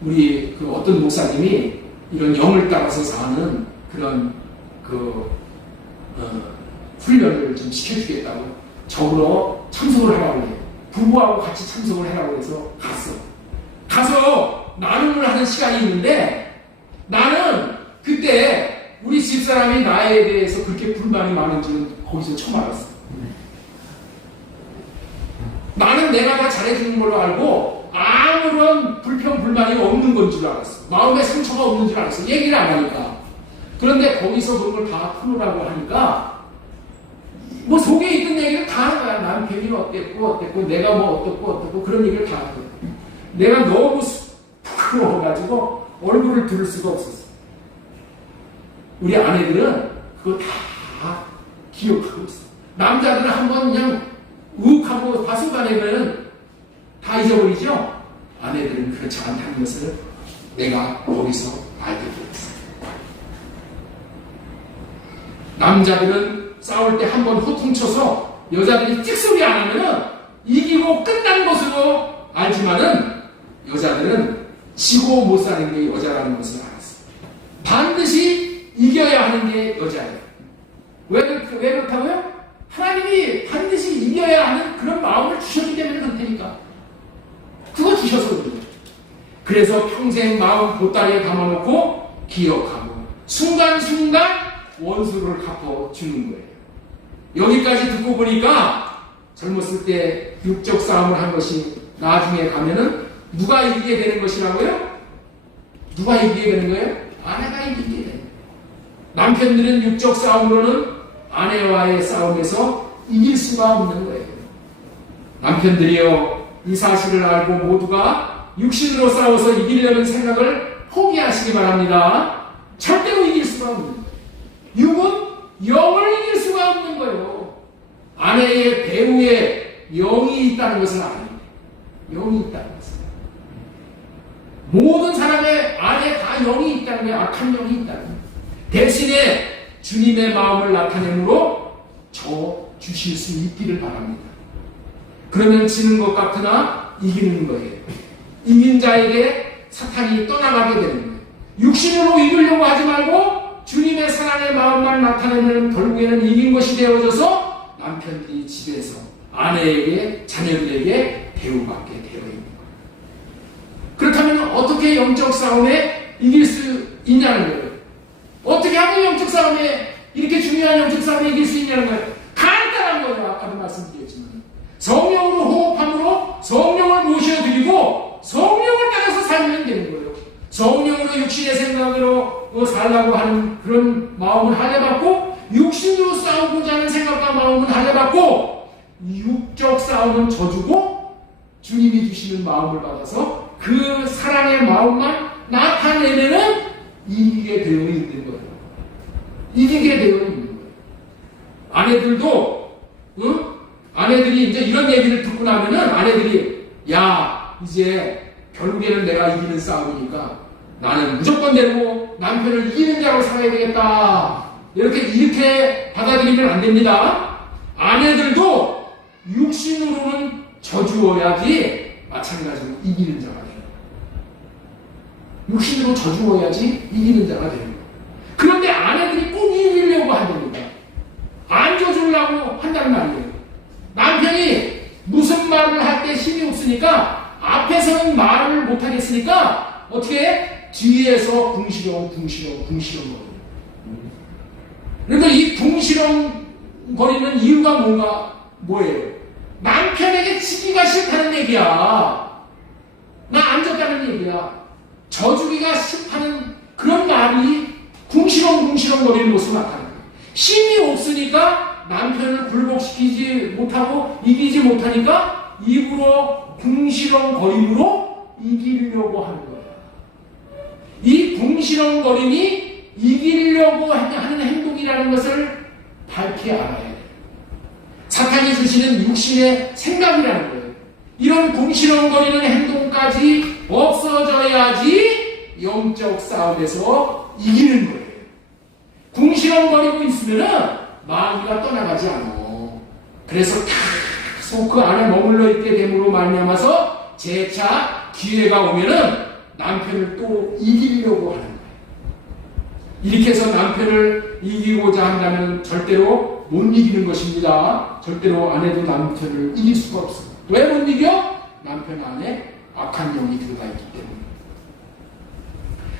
우리 그 어떤 목사님이 이런 영을 따라서 사는 그런 훈련을 좀 시켜주겠다고 적으로 참석을 하라고 해요. 부부하고 같이 참석을 하라고 해서 가서 나눔을 하는 시간이 있는데 나는 그때 우리 집사람이 나에 대해서 그렇게 불만이 많은 줄은 거기서 처음 알았어. 나는 내가 다 잘해주는 걸로 알고 아무런 불평 불만이 없는 건 줄 알았어. 마음에 상처가 없는 줄 알았어. 얘기를 안 하니까. 그런데 거기서 그런 걸 다 풀으라고 하니까 뭐 속에 있던 얘기를 다 하는 거야. 남편이 어땠고 내가 뭐 어떻고 그런 얘기를 다 하고 내가 너무 부끄러워가지고 얼굴을 들을 수가 없었어. 우리 아내들은 그거 다 기억하고 있어. 남자들은 한번 그냥 욱하고 다 쏟아내면 다 잊어버리죠? 아내들은 그렇지 않다는 것을 내가 거기서 알게 되었어. 남자들은 싸울 때 한번 호통쳐서 여자들이 찍소리 안 하면은 이기고 끝난 것으로 알지만은 여자들은 지고 못 사는 게 여자라는 것을 알았어. 반드시 이겨야 하는 게 여자예요. 왜 그렇다고요? 하나님이 반드시 이겨야 하는 그런 마음을 주셨기 때문에 그렇다니까. 그거 주셔서 그래요. 그래서 평생 마음 보따리에 담아놓고 기억하고 순간순간 원수를 갚아주는 거예요. 여기까지 듣고 보니까 젊었을 때 육적 싸움을 한 것이 나중에 가면은 누가 이기게 되는 것이라고요? 누가 이기게 되는 거예요? 아내가 이기게 돼요. 남편들은 육적 싸움으로는 아내와의 싸움에서 이길 수가 없는 거예요. 남편들이요, 이 사실을 알고 모두가 육신으로 싸워서 이기려는 생각을 포기하시기 바랍니다. 절대로 이길 수가 없는 거예요. 육은 영을 이길 수가 없는 거예요. 아내의 배우에 영이 있다는 것을 아는 거예요. 영이 있다는 것을. 모든 사람의 안에 다 영이 있다는 거예요. 악한 영이 있다는 거예요. 대신에 주님의 마음을 나타내므로 저 주실 수 있기를 바랍니다. 그러면 지는 것 같으나 이기는 거예요. 이긴 자에게 사탄이 떠나가게 되는 거예요. 육신으로 이기려고 하지 말고 주님의 사랑의 마음만 나타내면 결국에는 이긴 것이 되어져서 남편들이 집에서 아내에게 자녀들에게 대우받게 되어 있는 거예요. 그렇다면 어떻게 영적 싸움에 이길 수 있냐는 거예요. 어떻게 하면 영적 싸움에 이렇게 중요한 영적 싸움에 이길 수 있냐는 거예요. 간단한 거예요. 아까도 말씀드렸지만 성령으로 호흡함으로 성령을 모셔드리고 성령을 따라서 살면 되는 거예요. 성령으로 육신의 생각으로 살라고 하는 그런 마음을 하려받고 육신으로 싸우고자 하는 생각과 마음은 하려받고 육적 싸움은 져주고 주님이 주시는 마음을 받아서 그 사랑의 마음만 나타내면은 이기게 되어 있는 거예요. 이기게 되어 있는 거예요. 아내들도 아내들이 이제 이런 얘기를 듣고 나면은 아내들이 야 이제 결국에는 내가 이기는 싸움이니까 나는 무조건대로 남편을 이기는 자로 살아야 되겠다. 이렇게 받아들이면 안 됩니다. 아내들도 육신으로는 져주어야지 마찬가지로 이기는 자가 돼요. 육신으로 져주어야지 이기는 자가 돼요. 그런데 아내들이 들으려고 한다는 말이에요. 남편이 무슨 말을 할 때 힘이 없으니까 앞에서는 말을 못하겠으니까 어떻게 해? 뒤에서 궁시렁 거려요. 그러니까 이 궁시렁 거리는 이유가 뭐예요? 남편에게 지기가 싫다는 얘기야. 나 안 졌다는 얘기야. 져주기가 싫다는 그런 말이 궁시렁 거리는 모습을 나타내는 거야. 힘이 없으니까 남편을 굴복시키지 못하고 이기지 못하니까 입으로 궁시렁거림으로 이기려고 하는 거야. 이 궁시렁거림이 이기려고 하는 행동이라는 것을 밝히 알아야 돼. 사탄이 주시는 육신의 생각이라는 거예요. 이런 궁시렁거리는 행동까지 없어져야지 영적 싸움에서 이기는 거예요. 궁시렁거리고 있으면은 마귀가 떠나가지 않아. 그래서 계속 그 안에 머물러 있게 됨으로 말미암아서 재차 기회가 오면은 남편을 또 이기려고 하는 거예요. 이렇게 해서 남편을 이기고자 한다면 절대로 못 이기는 것입니다. 절대로 아내도 남편을 이길 수가 없어요. 왜 못 이겨? 남편 안에 악한 영이 들어가 있기 때문에.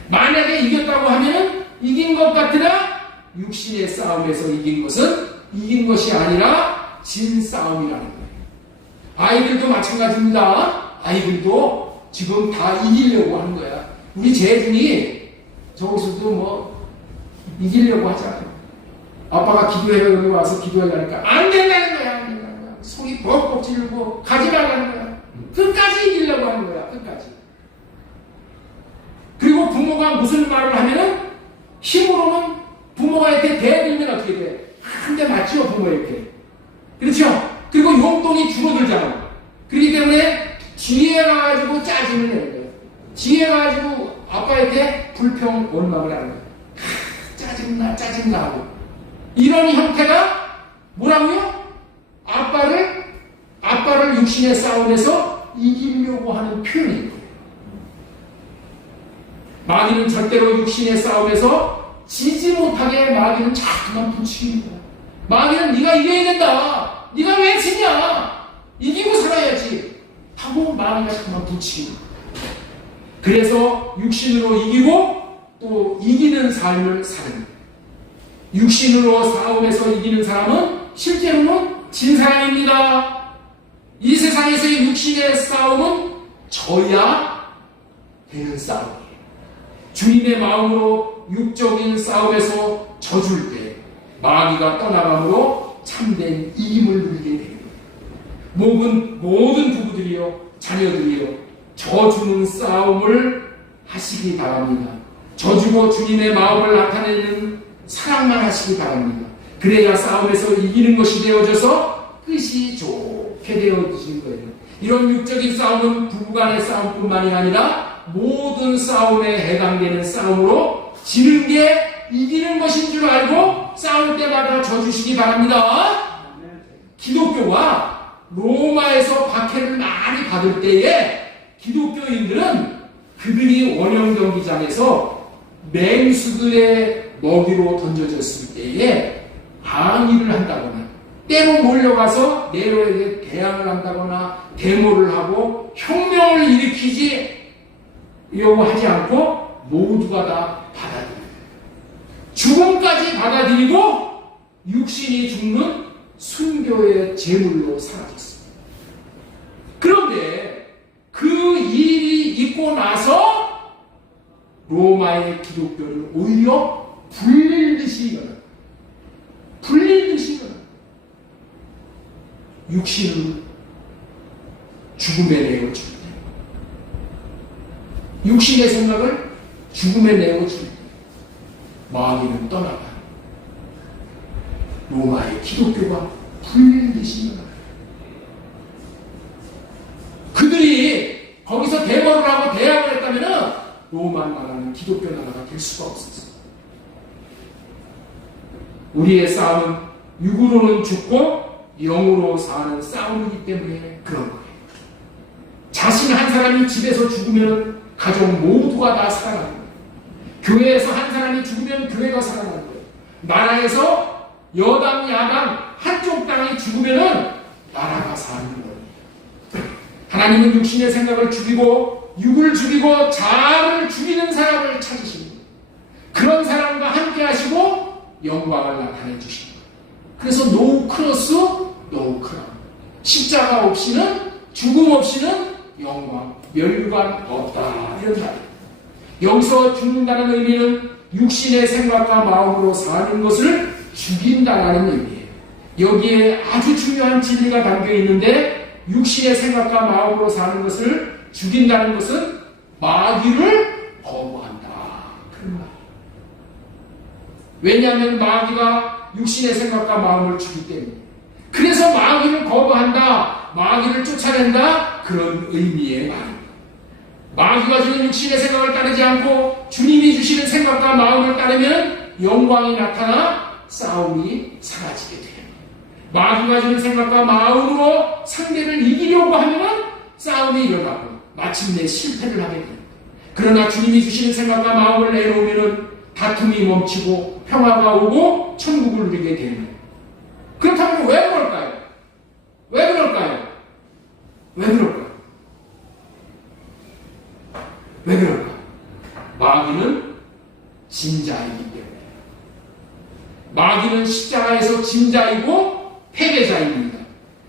만약에 이겼다고 하면 이긴 것 같으나 육신의 싸움에서 이긴 것은 이긴 것이 아니라 진 싸움이라는 거예요. 아이들도 마찬가지입니다. 아이들도 지금 다 이기려고 하는 거야. 우리 재준이 저기서도 뭐 이기려고 하잖아요. 아빠가 기도해라 여기 와서 기도하려니까 안 된다는 거야. 안 된다는 거야. 속이 벅벅 찌르고 가지 말라는 거야. 끝까지 이기려고 하는 거야. 끝까지. 그리고 부모가 무슨 말을 하면은 힘으로는 부모가 이렇게 대들면 어떻게 돼? 한 대 맞죠, 부모에게. 그렇죠? 그리고 용돈이 줄어들잖아. 그렇기 때문에 뒤에 가가지고 짜증을 내는 거예요. 뒤에 가가지고 아빠한테 불평 원망을 하는 거예요. 짜증나 하고. 이런 형태가 뭐라고요? 아빠를 육신의 싸움에서 이기려고 하는 표현인 거예요. 마귀는 절대로 육신의 싸움에서 지지 못하게 마귀는 자꾸만 부추기는 거야. 마귀는 네가 이겨야 된다. 네가 왜 지냐? 이기고 살아야지. 하고 마귀가 자꾸만 부추기는 거야. 그래서 육신으로 이기고 또 이기는 삶을 사는 거야. 육신으로 싸움에서 이기는 사람은 실제로는 진 사람입니다. 이 세상에서의 육신의 싸움은 져야 되는 싸움이에요. 주님의 마음으로 육적인 싸움에서 져줄 때 마귀가 떠나감으로 참된 이김을 누리게 됩니다. 모든 부부들이요 자녀들이요 져주는 싸움을 하시기 바랍니다. 져주고 주님의 마음을 나타내는 사랑만 하시기 바랍니다. 그래야 싸움에서 이기는 것이 되어져서 끝이 좋게 되어지는 거예요. 이런 육적인 싸움은 부부간의 싸움뿐만이 아니라 모든 싸움에 해당되는 싸움으로 지는 게 이기는 것인 줄 알고 싸울 때마다 져주시기 바랍니다. 기독교가 로마에서 박해를 많이 받을 때에 기독교인들은 그들이 원형 경기장에서 맹수들의 먹이로 던져졌을 때에 항의를 한다거나 때로 몰려가서 네로에게 대항을 한다거나 데모를 하고 혁명을 일으키려고 하지 않고 모두가 다 받아들여요. 죽음까지 받아들이고 육신이 죽는 순교의 제물로 사라졌습니다. 그런데 그 일이 있고 나서 로마의 기독교를 오히려 불릴듯이 일어나. 육신을 죽음에 내어줄 때, 육신의 생각을 죽음에 내어줄 때 마귀는 떠나가 로마의 기독교가 불릴듯이 일어나. 그들이 거기서 데모를 하고 대항을 했다면 로마 나라는 기독교 나라가 될 수가 없었어요. 우리의 싸움은 육으로는 죽고 영으로 사는 싸움이기 때문에 그런 거예요. 자신 한 사람이 집에서 죽으면 가족 모두가 다 살아나는 거예요. 교회에서 한 사람이 죽으면 교회가 살아나는 거예요. 나라에서 여당, 야당 한쪽 땅이 죽으면은 나라가 사는 거예요. 하나님은 육신의 생각을 죽이고 육을 죽이고 자아를 죽이는 사람을 찾으십니다. 그런 사람과 함께 하시고 영광을 나타내 주십니다. 그래서 노 크로스 노 크라운. 십자가 없이는 죽음 없이는 영광, 멸관 없다. 이런 말이에요. 여기서 죽는다는 의미는 육신의 생각과 마음으로 사는 것을 죽인다는 의미예요. 여기에 아주 중요한 진리가 담겨 있는데 육신의 생각과 마음으로 사는 것을 죽인다는 것은 마귀를 거부한다. 그런 말이에요. 왜냐하면 마귀가 육신의 생각과 마음을 죽이기 때문에. 그래서 마귀를 거부한다, 마귀를 쫓아낸다, 그런 의미의 말입니다. 마귀가 주는 육신의 생각을 따르지 않고 주님이 주시는 생각과 마음을 따르면 영광이 나타나 싸움이 사라지게 돼요. 마귀가 주는 생각과 마음으로 상대를 이기려고 하면 싸움이 일어나고 마침내 실패를 하게 됩니다. 그러나 주님이 주시는 생각과 마음을 내놓으면 다툼이 멈추고 평화가 오고 천국을 누리게 됩니다. 그렇다면 왜 그럴까요? 왜 그럴까요? 왜 그럴까요? 왜 그럴까? 마귀는 진자이기 때문에. 마귀는 십자가에서 진자이고 패배자입니다.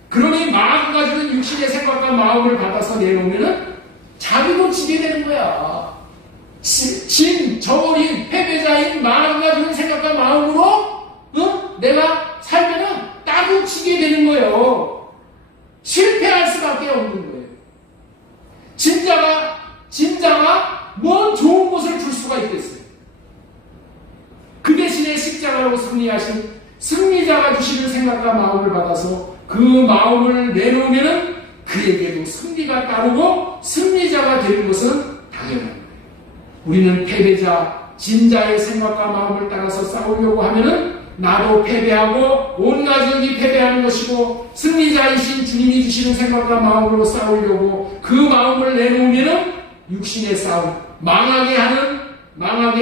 그러니 마귀가 주는 육신의 생각과 마음을 받아서 내놓으면 자기도 지게 되는 거야. 저버린 패배자인 마귀가 주는 생각과 마음으로 내가 살면은 나도 지게 되는 거예요. 실패할 수밖에 없는 거예요. 진자가 뭔 좋은 것을 줄 수가 있겠어요. 그 대신에 십자가로 승리하신 승리자가 주시는 생각과 마음을 받아서 그 마음을 내놓으면 그에게도 승리가 따르고 승리자가 되는 것은 당연한 거예요. 우리는 패배자, 진자의 생각과 마음을 따라서 싸우려고 하면은 나도 패배하고 온 가족이 패배하는 것이고 승리자이신 주님이 주시는 생각과 마음으로 싸우려고 그 마음을 내놓으면 육신의 싸움, 망하게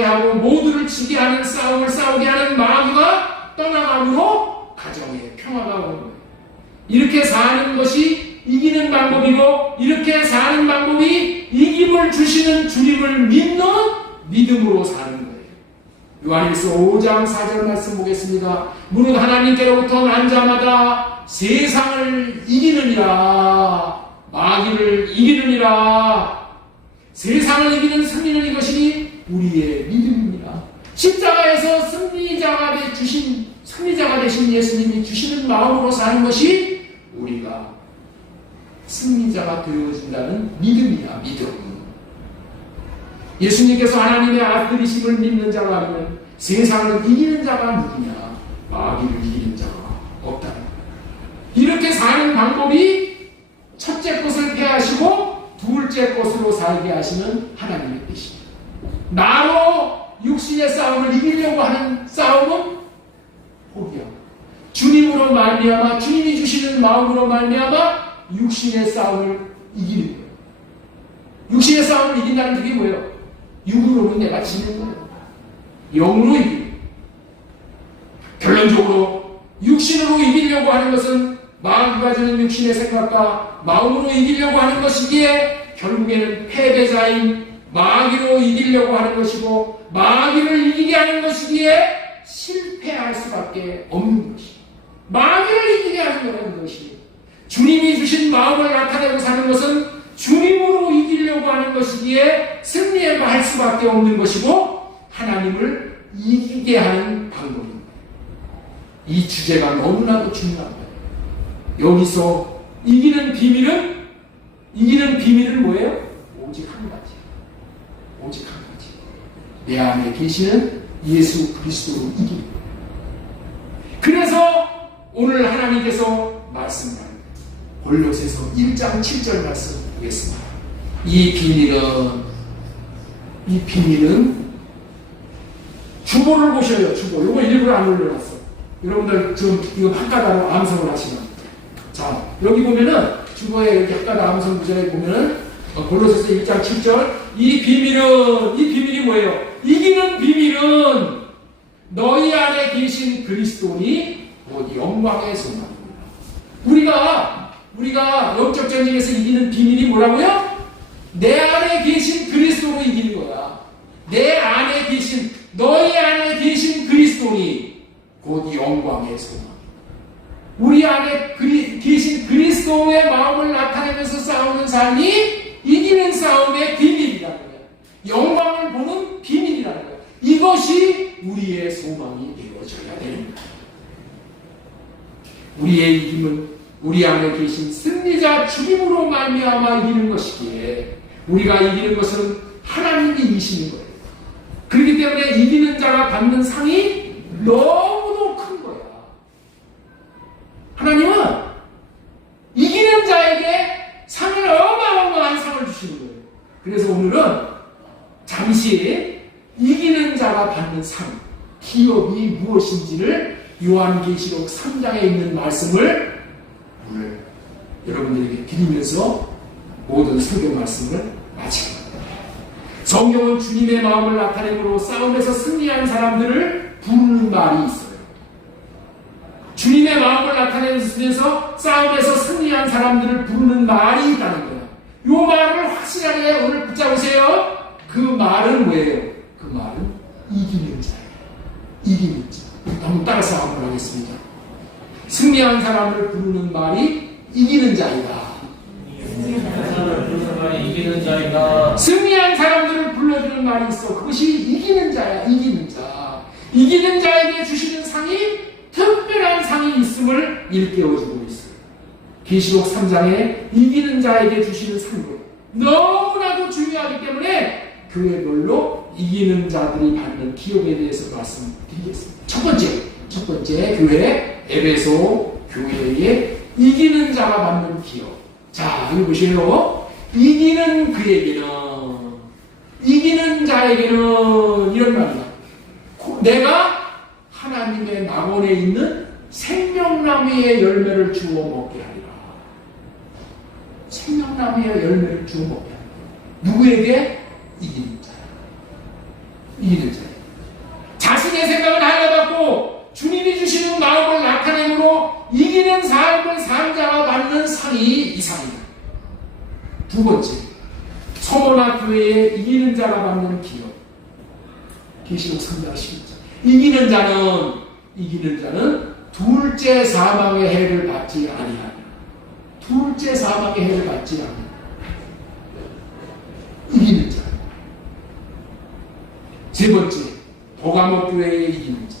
하고 모두를 지게 하는 싸움을 싸우게 하는 마귀가 떠나감으로 가정에 평화가 오는 거예요. 이렇게 사는 것이 이기는 방법이고 이렇게 사는 방법이 이김을 주시는 주님을 믿는 믿음으로 사는 거예요. 요한일서 5장 4절 말씀 보겠습니다. 무릇 하나님께로부터 난 자마다 세상을 이기느니라, 마귀를 이기느니라. 세상을 이기는 승리는 이것이니 우리의 믿음입니다. 십자가에서 승리자가 되신 예수님이 주시는 마음으로 사는 것이 우리가 승리자가 되어진다는 믿음이야. 믿음. 예수님께서 하나님의 아들이심을 믿는 자가 아니면 세상을 이기는 자가 누구냐? 마귀를 이기는 자가 없다는 거예요. 이렇게 사는 방법이 첫째 것을 패하시고 둘째 것으로 살게 하시는 하나님의 뜻입니다. 나로 육신의 싸움을 이기려고 하는 싸움은 포기하고 주님으로 말미암아 주님이 주시는 마음으로 말미암아 육신의 싸움을 이기는 거예요. 육신의 싸움을 이긴다는 게 뭐예요? 육으로는 내가 지는 거예요. 영으로 이기는 거예요. 결론적으로 육신으로 이기려고 하는 것은 마귀가 주는 육신의 생각과 마음으로 이기려고 하는 것이기에 결국에는 패배자인 마귀로 이기려고 하는 것이고 마귀를 이기게 하는 것이기에 실패할 수밖에 없는 것이고 마귀를 이기게 하는 것이 주님이 주신 마음을 나타내고 사는 것은 주님으로 이기려고 하는 것이기에 승리할 수밖에 없는 것이고 하나님을 이기게 하는 방법입니다. 이 주제가 너무나도 중요한 거예요. 여기서 이기는 비밀은 뭐예요? 오직 한 가지. 오직 한 가지. 내 안에 계시는 예수 그리스도로 이기는 거예요. 그래서 오늘 하나님께서 말씀합니다. 골로새서 1장 7절 말씀 보겠습니다. 이 비밀은 주보를 보셔요. 주보. 이거 일부러 안 올려놨어. 여러분들 지금 이거 한가닥으로 암송을 하시면 자 여기 보면은 주보에 이렇게 한가닥 암송 구절에 보면은 골로새서 1장 7절 이 비밀이 뭐예요? 이기는 비밀은 너희 안에 계신 그리스도니 곧 영광의 소망입니다. 우리가 영적 전쟁에서 이기는 비밀이 뭐라고요? 내 안에 계신 그리스도로 이기는 거야. 내 안에 계신, 너희 안에 계신 그리스도니 곧 영광의 소망. 우리 안에 계신 그리스도의 마음을 나타내면서 싸우는 삶이 이기는 싸움의 비밀이라는 거예요. 영광을 보는 비밀이라는 거예요. 이것이 우리의 소망이 되어져야 됩니다. 우리의 이김은 우리 안에 계신 승리자 주님으로 말미암아 이기는 것이기에 우리가 이기는 것은 하나님이 이기시는 거예요. 그렇기 때문에 이기는 자가 받는 상이 너무도 큰 거야. 하나님은 이기는 자에게 상을 어마어마한 상을 주시는 거예요. 그래서 오늘은 잠시 이기는 자가 받는 상, 기업이 무엇인지를 요한계시록 3장에 있는 말씀을 오늘 여러분들에게 드리면서 모든 설교 말씀을 마칩니다. 성경은 주님의 마음을 나타내므로 싸움에서 승리한 사람들을 부르는 말이 있어요. 주님의 마음을 나타내면서 싸움에서 승리한 사람들을 부르는 말이 있다는 거예요. 이 말을 확실하게 오늘 붙잡으세요. 그 말은 뭐예요? 그 말은 이기는 자예요. 이기는 자. 한번 따라서 한번 하겠습니다. 승리한 사람을 부르는 말이 이기는 자이다. 이기는 자이다. 승리한 사람들을 불러주는 말이 있어. 그것이 이기는 자야. 이기는 자. 이기는 자에게 주시는 상이 특별한 상이 있음을 일깨워주고 있어요. 계시록 3장에 이기는 자에게 주시는 상은 너무나도 중요하기 때문에 교회별로 이기는 자들이 받는 기업에 대해서 말씀드리겠습니다. 첫 번째 교회 에베소 교회에 이기는 자가 받는 기업. 자, 여기 보시면 이기는 그에게는, 이기는 자에게는 이런 말이야. 내가 하나님의 낙원에 있는 생명나무의 열매를 주어 먹게 하리라. 생명나무의 열매를 주어 먹게 하리라. 누구에게? 이기는 자야. 이기는 자야. 자신의 생각을 하려받고 주님이 주시는 마음을 나타내므로 이기는 삶을 산 자가 받는 상이 이상이다. 두 번째, 소모나 교회에 이기는 자가 받는 기업. 계시록 3장 11절. 이기는 자는 둘째 사망의 해를 받지 아니하니라. 둘째 사망의 해를 받지 아니하니라. 이기는 자. 세 번째, 보가모 교회에 이기는 자.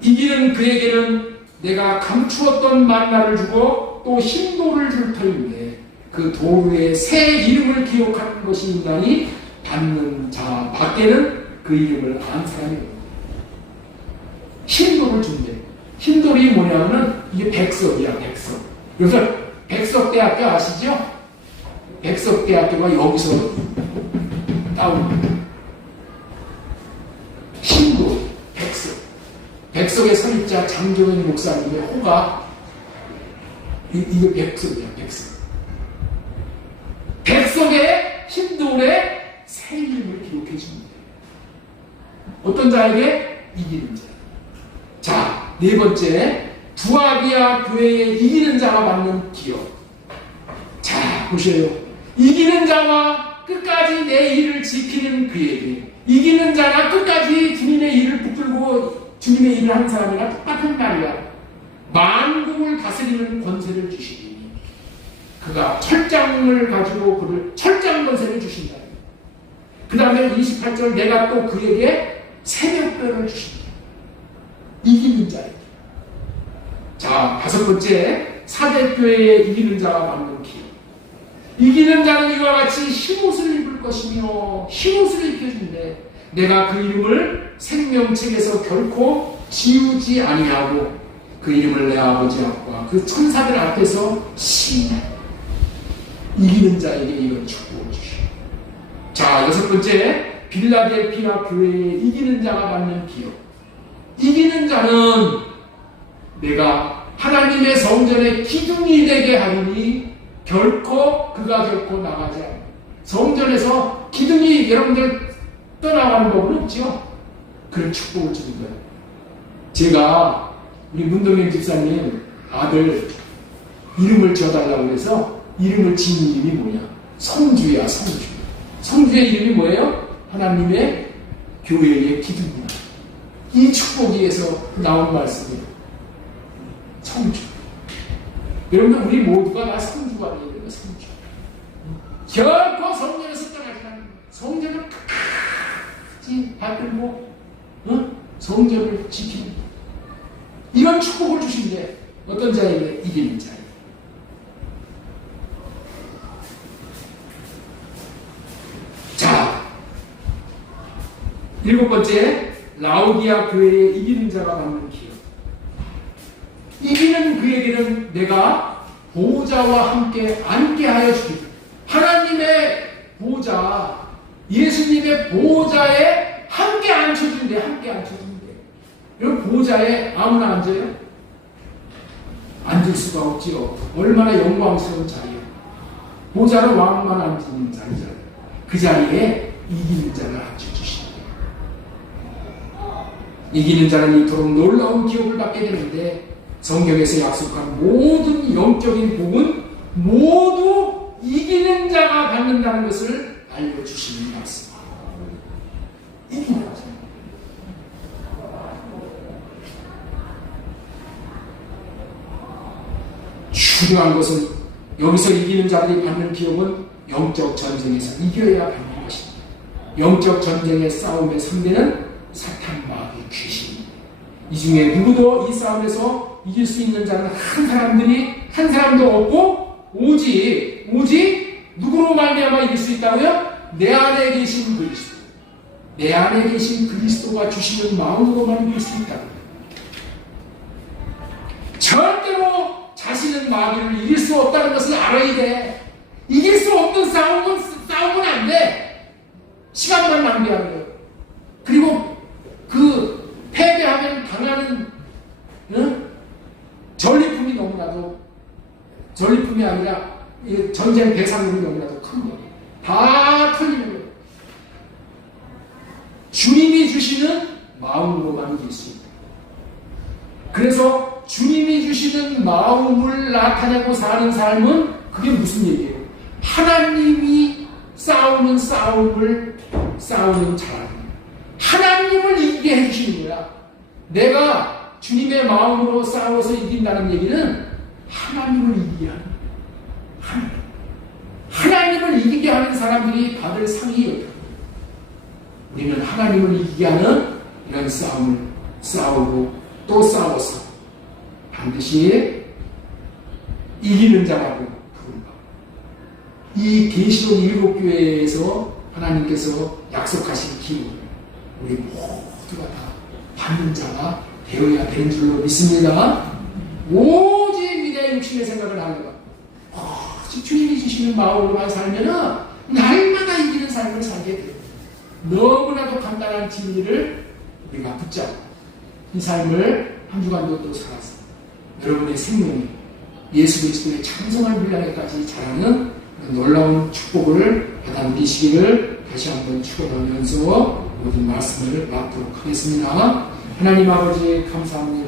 이기는 그에게는 내가 감추었던 만나를 주고 또 흰돌을 줄 터인데 그 도루에 새 이름을 기억하는 것이 인간이 받는 자 밖에는 그 이름을 안 사람이 없다. 흰돌을 준대. 흰돌이 뭐냐면은 이게 백석이야, 백석. 그래서 백석대학교 아시죠? 백석대학교가 여기서 따온 흰돌, 백석. 백석의 설립자 장정현 목사님의 호가 이게 백석이야, 백석. 백석의 흰돌에 새 이름을 기록해 줍니다. 어떤 자에게? 이기는 자. 자, 네 번째, 두아비아 교회에 이기는 자가 받는 기업. 자, 보세요. 이기는 자와 끝까지 내 일을 지키는 그에게, 이기는 자나 끝까지 주님의 일을 붙들고 주님의 일을 하는 사람이랑 똑같은 말이야. 만국을 다스리는 권세를 주시니 그가 철장을 가지고 그를 철장 권세를 주신다. 그 다음에 28절, 내가 또 그에게 새벽별을 주신다. 이기는 자에게. 자, 다섯 번째, 사대교회에 이기는 자가 받는 기업. 이기는 자는 이와 같이 흰옷을 입을 것이며 흰옷을 입혀준대. 내가 그 이름을 생명책에서 결코 지우지 아니하고 그 이름을 내 아버지 앞과 그 천사들 앞에서 시인하리. 이기는 자에게 이런 축복을 주시오. 자, 여섯 번째, 빌라델피아 교회에 이기는 자가 받는 기업. 이기는 자는 내가 하나님의 성전의 기둥이 되게 하리니 그가 결코 나가지 않아. 성전에서 기둥이 여러분들 떠나가는 법은 없죠. 그런 축복을 주는 거예요. 제가 우리 문동현 집사님 아들 이름을 지어달라고 해서 이름을 지은 이름이 뭐냐? 성주야, 성주. 성주의 이름이 뭐예요? 하나님의 교회의 기둥이야. 이 축복에서 나온 말씀이에요. 성주. 여러분들 우리 모두가 다 성주가 되어야 돼요. 성주. 결코 성전에서 떠나지 않는 성전을 끝까지 받들고 성전을 지키는 이런 축복을 주신데 어떤 자에게? 이기는 자에게. 자, 7번째, 라오디아 교회에 이기는 자가 받는 기업. 이기는 그에게는 내가 보호자와 함께 앉게 하여 주리라. 하나님의 보호자, 예수님의 보호자에 함께 앉혀준대. 함께 앉혀준대. 여러분, 보호자에 아무나 앉아요? 앉을 수가 없지요. 얼마나 영광스러운 자리예요. 보호자는 왕만 앉는 자리잖아요. 그 자리에 이기는 자를 앉혀주신대요. 이기는 자는 이토록 놀라운 기업을 받게 되는데 성경에서 약속한 모든 영적인 복은 모두 이기는 자가 받는다는 것을 알려주시는 말씀. 이기는 자. 중요한 것은 여기서 이기는 자들이 받는 기업은 영적 전쟁에서 이겨야 받는 것입니다. 영적 전쟁의 싸움의 상대는 사탄 마귀 귀신입니다. 이 중에 누구도 이 싸움에서 이길 수 있는 자는 한 사람도 없고 오직 누구로 말미암아 이길 수 있다고요? 내 안에 계신 그리스도. 내 안에 계신 그리스도가 주시는 마음으로만 이길 수 있다. 절대로 자신은 마귀를 이길 수 없다는 것을 알아야 돼. 이길 수 없는 싸움은 안 돼. 시간만 낭비하는 거예요. 그리고 그 패배하면 당하는 전리품이 너무나도, 전리품이 아니라 전쟁 배상금이 너무나도 큰 거예요. 다 털리는 거예요. 주님이 주시는 마음으로만 이길 수 있다. 그래서 주님이 주시는 마음을 나타내고 사는 삶은 그게 무슨 얘기예요? 하나님이 싸우는 싸움을 싸우는 자라는 거예요. 하나님을 이기게 해주시는 거야. 내가 주님의 마음으로 싸워서 이긴다는 얘기는 하나님을 이기게 하는 거예요. 하나님을 이기게 하는 사람들이 받을 상이에요. 우리는 하나님을 이기게 하는 이런 싸움을 싸우고 또 싸워서 반드시 이기는 자라고 부른다. 이 계시록 7교회에서 하나님께서 약속하신 기회 우리 모두가 다 받는 자가 되어야 되는 줄로 믿습니다. 오직 내 육신의 생각을 하려고 오직 주님이 주시는 마음으로만 살면은 날마다 이기는 삶을 살게 돼요. 너무나도 간단한 진리를 우리가 붙잡고 이 삶을 한 주간도 또 살았습니다. 여러분의 생명이 예수 그리스도의 찬송할 분량에까지 자라는 놀라운 축복을 받아 누리시기를 다시 한번 축원하면서 모든 말씀을 맡도록 하겠습니다. 하나님 아버지 감사합니다.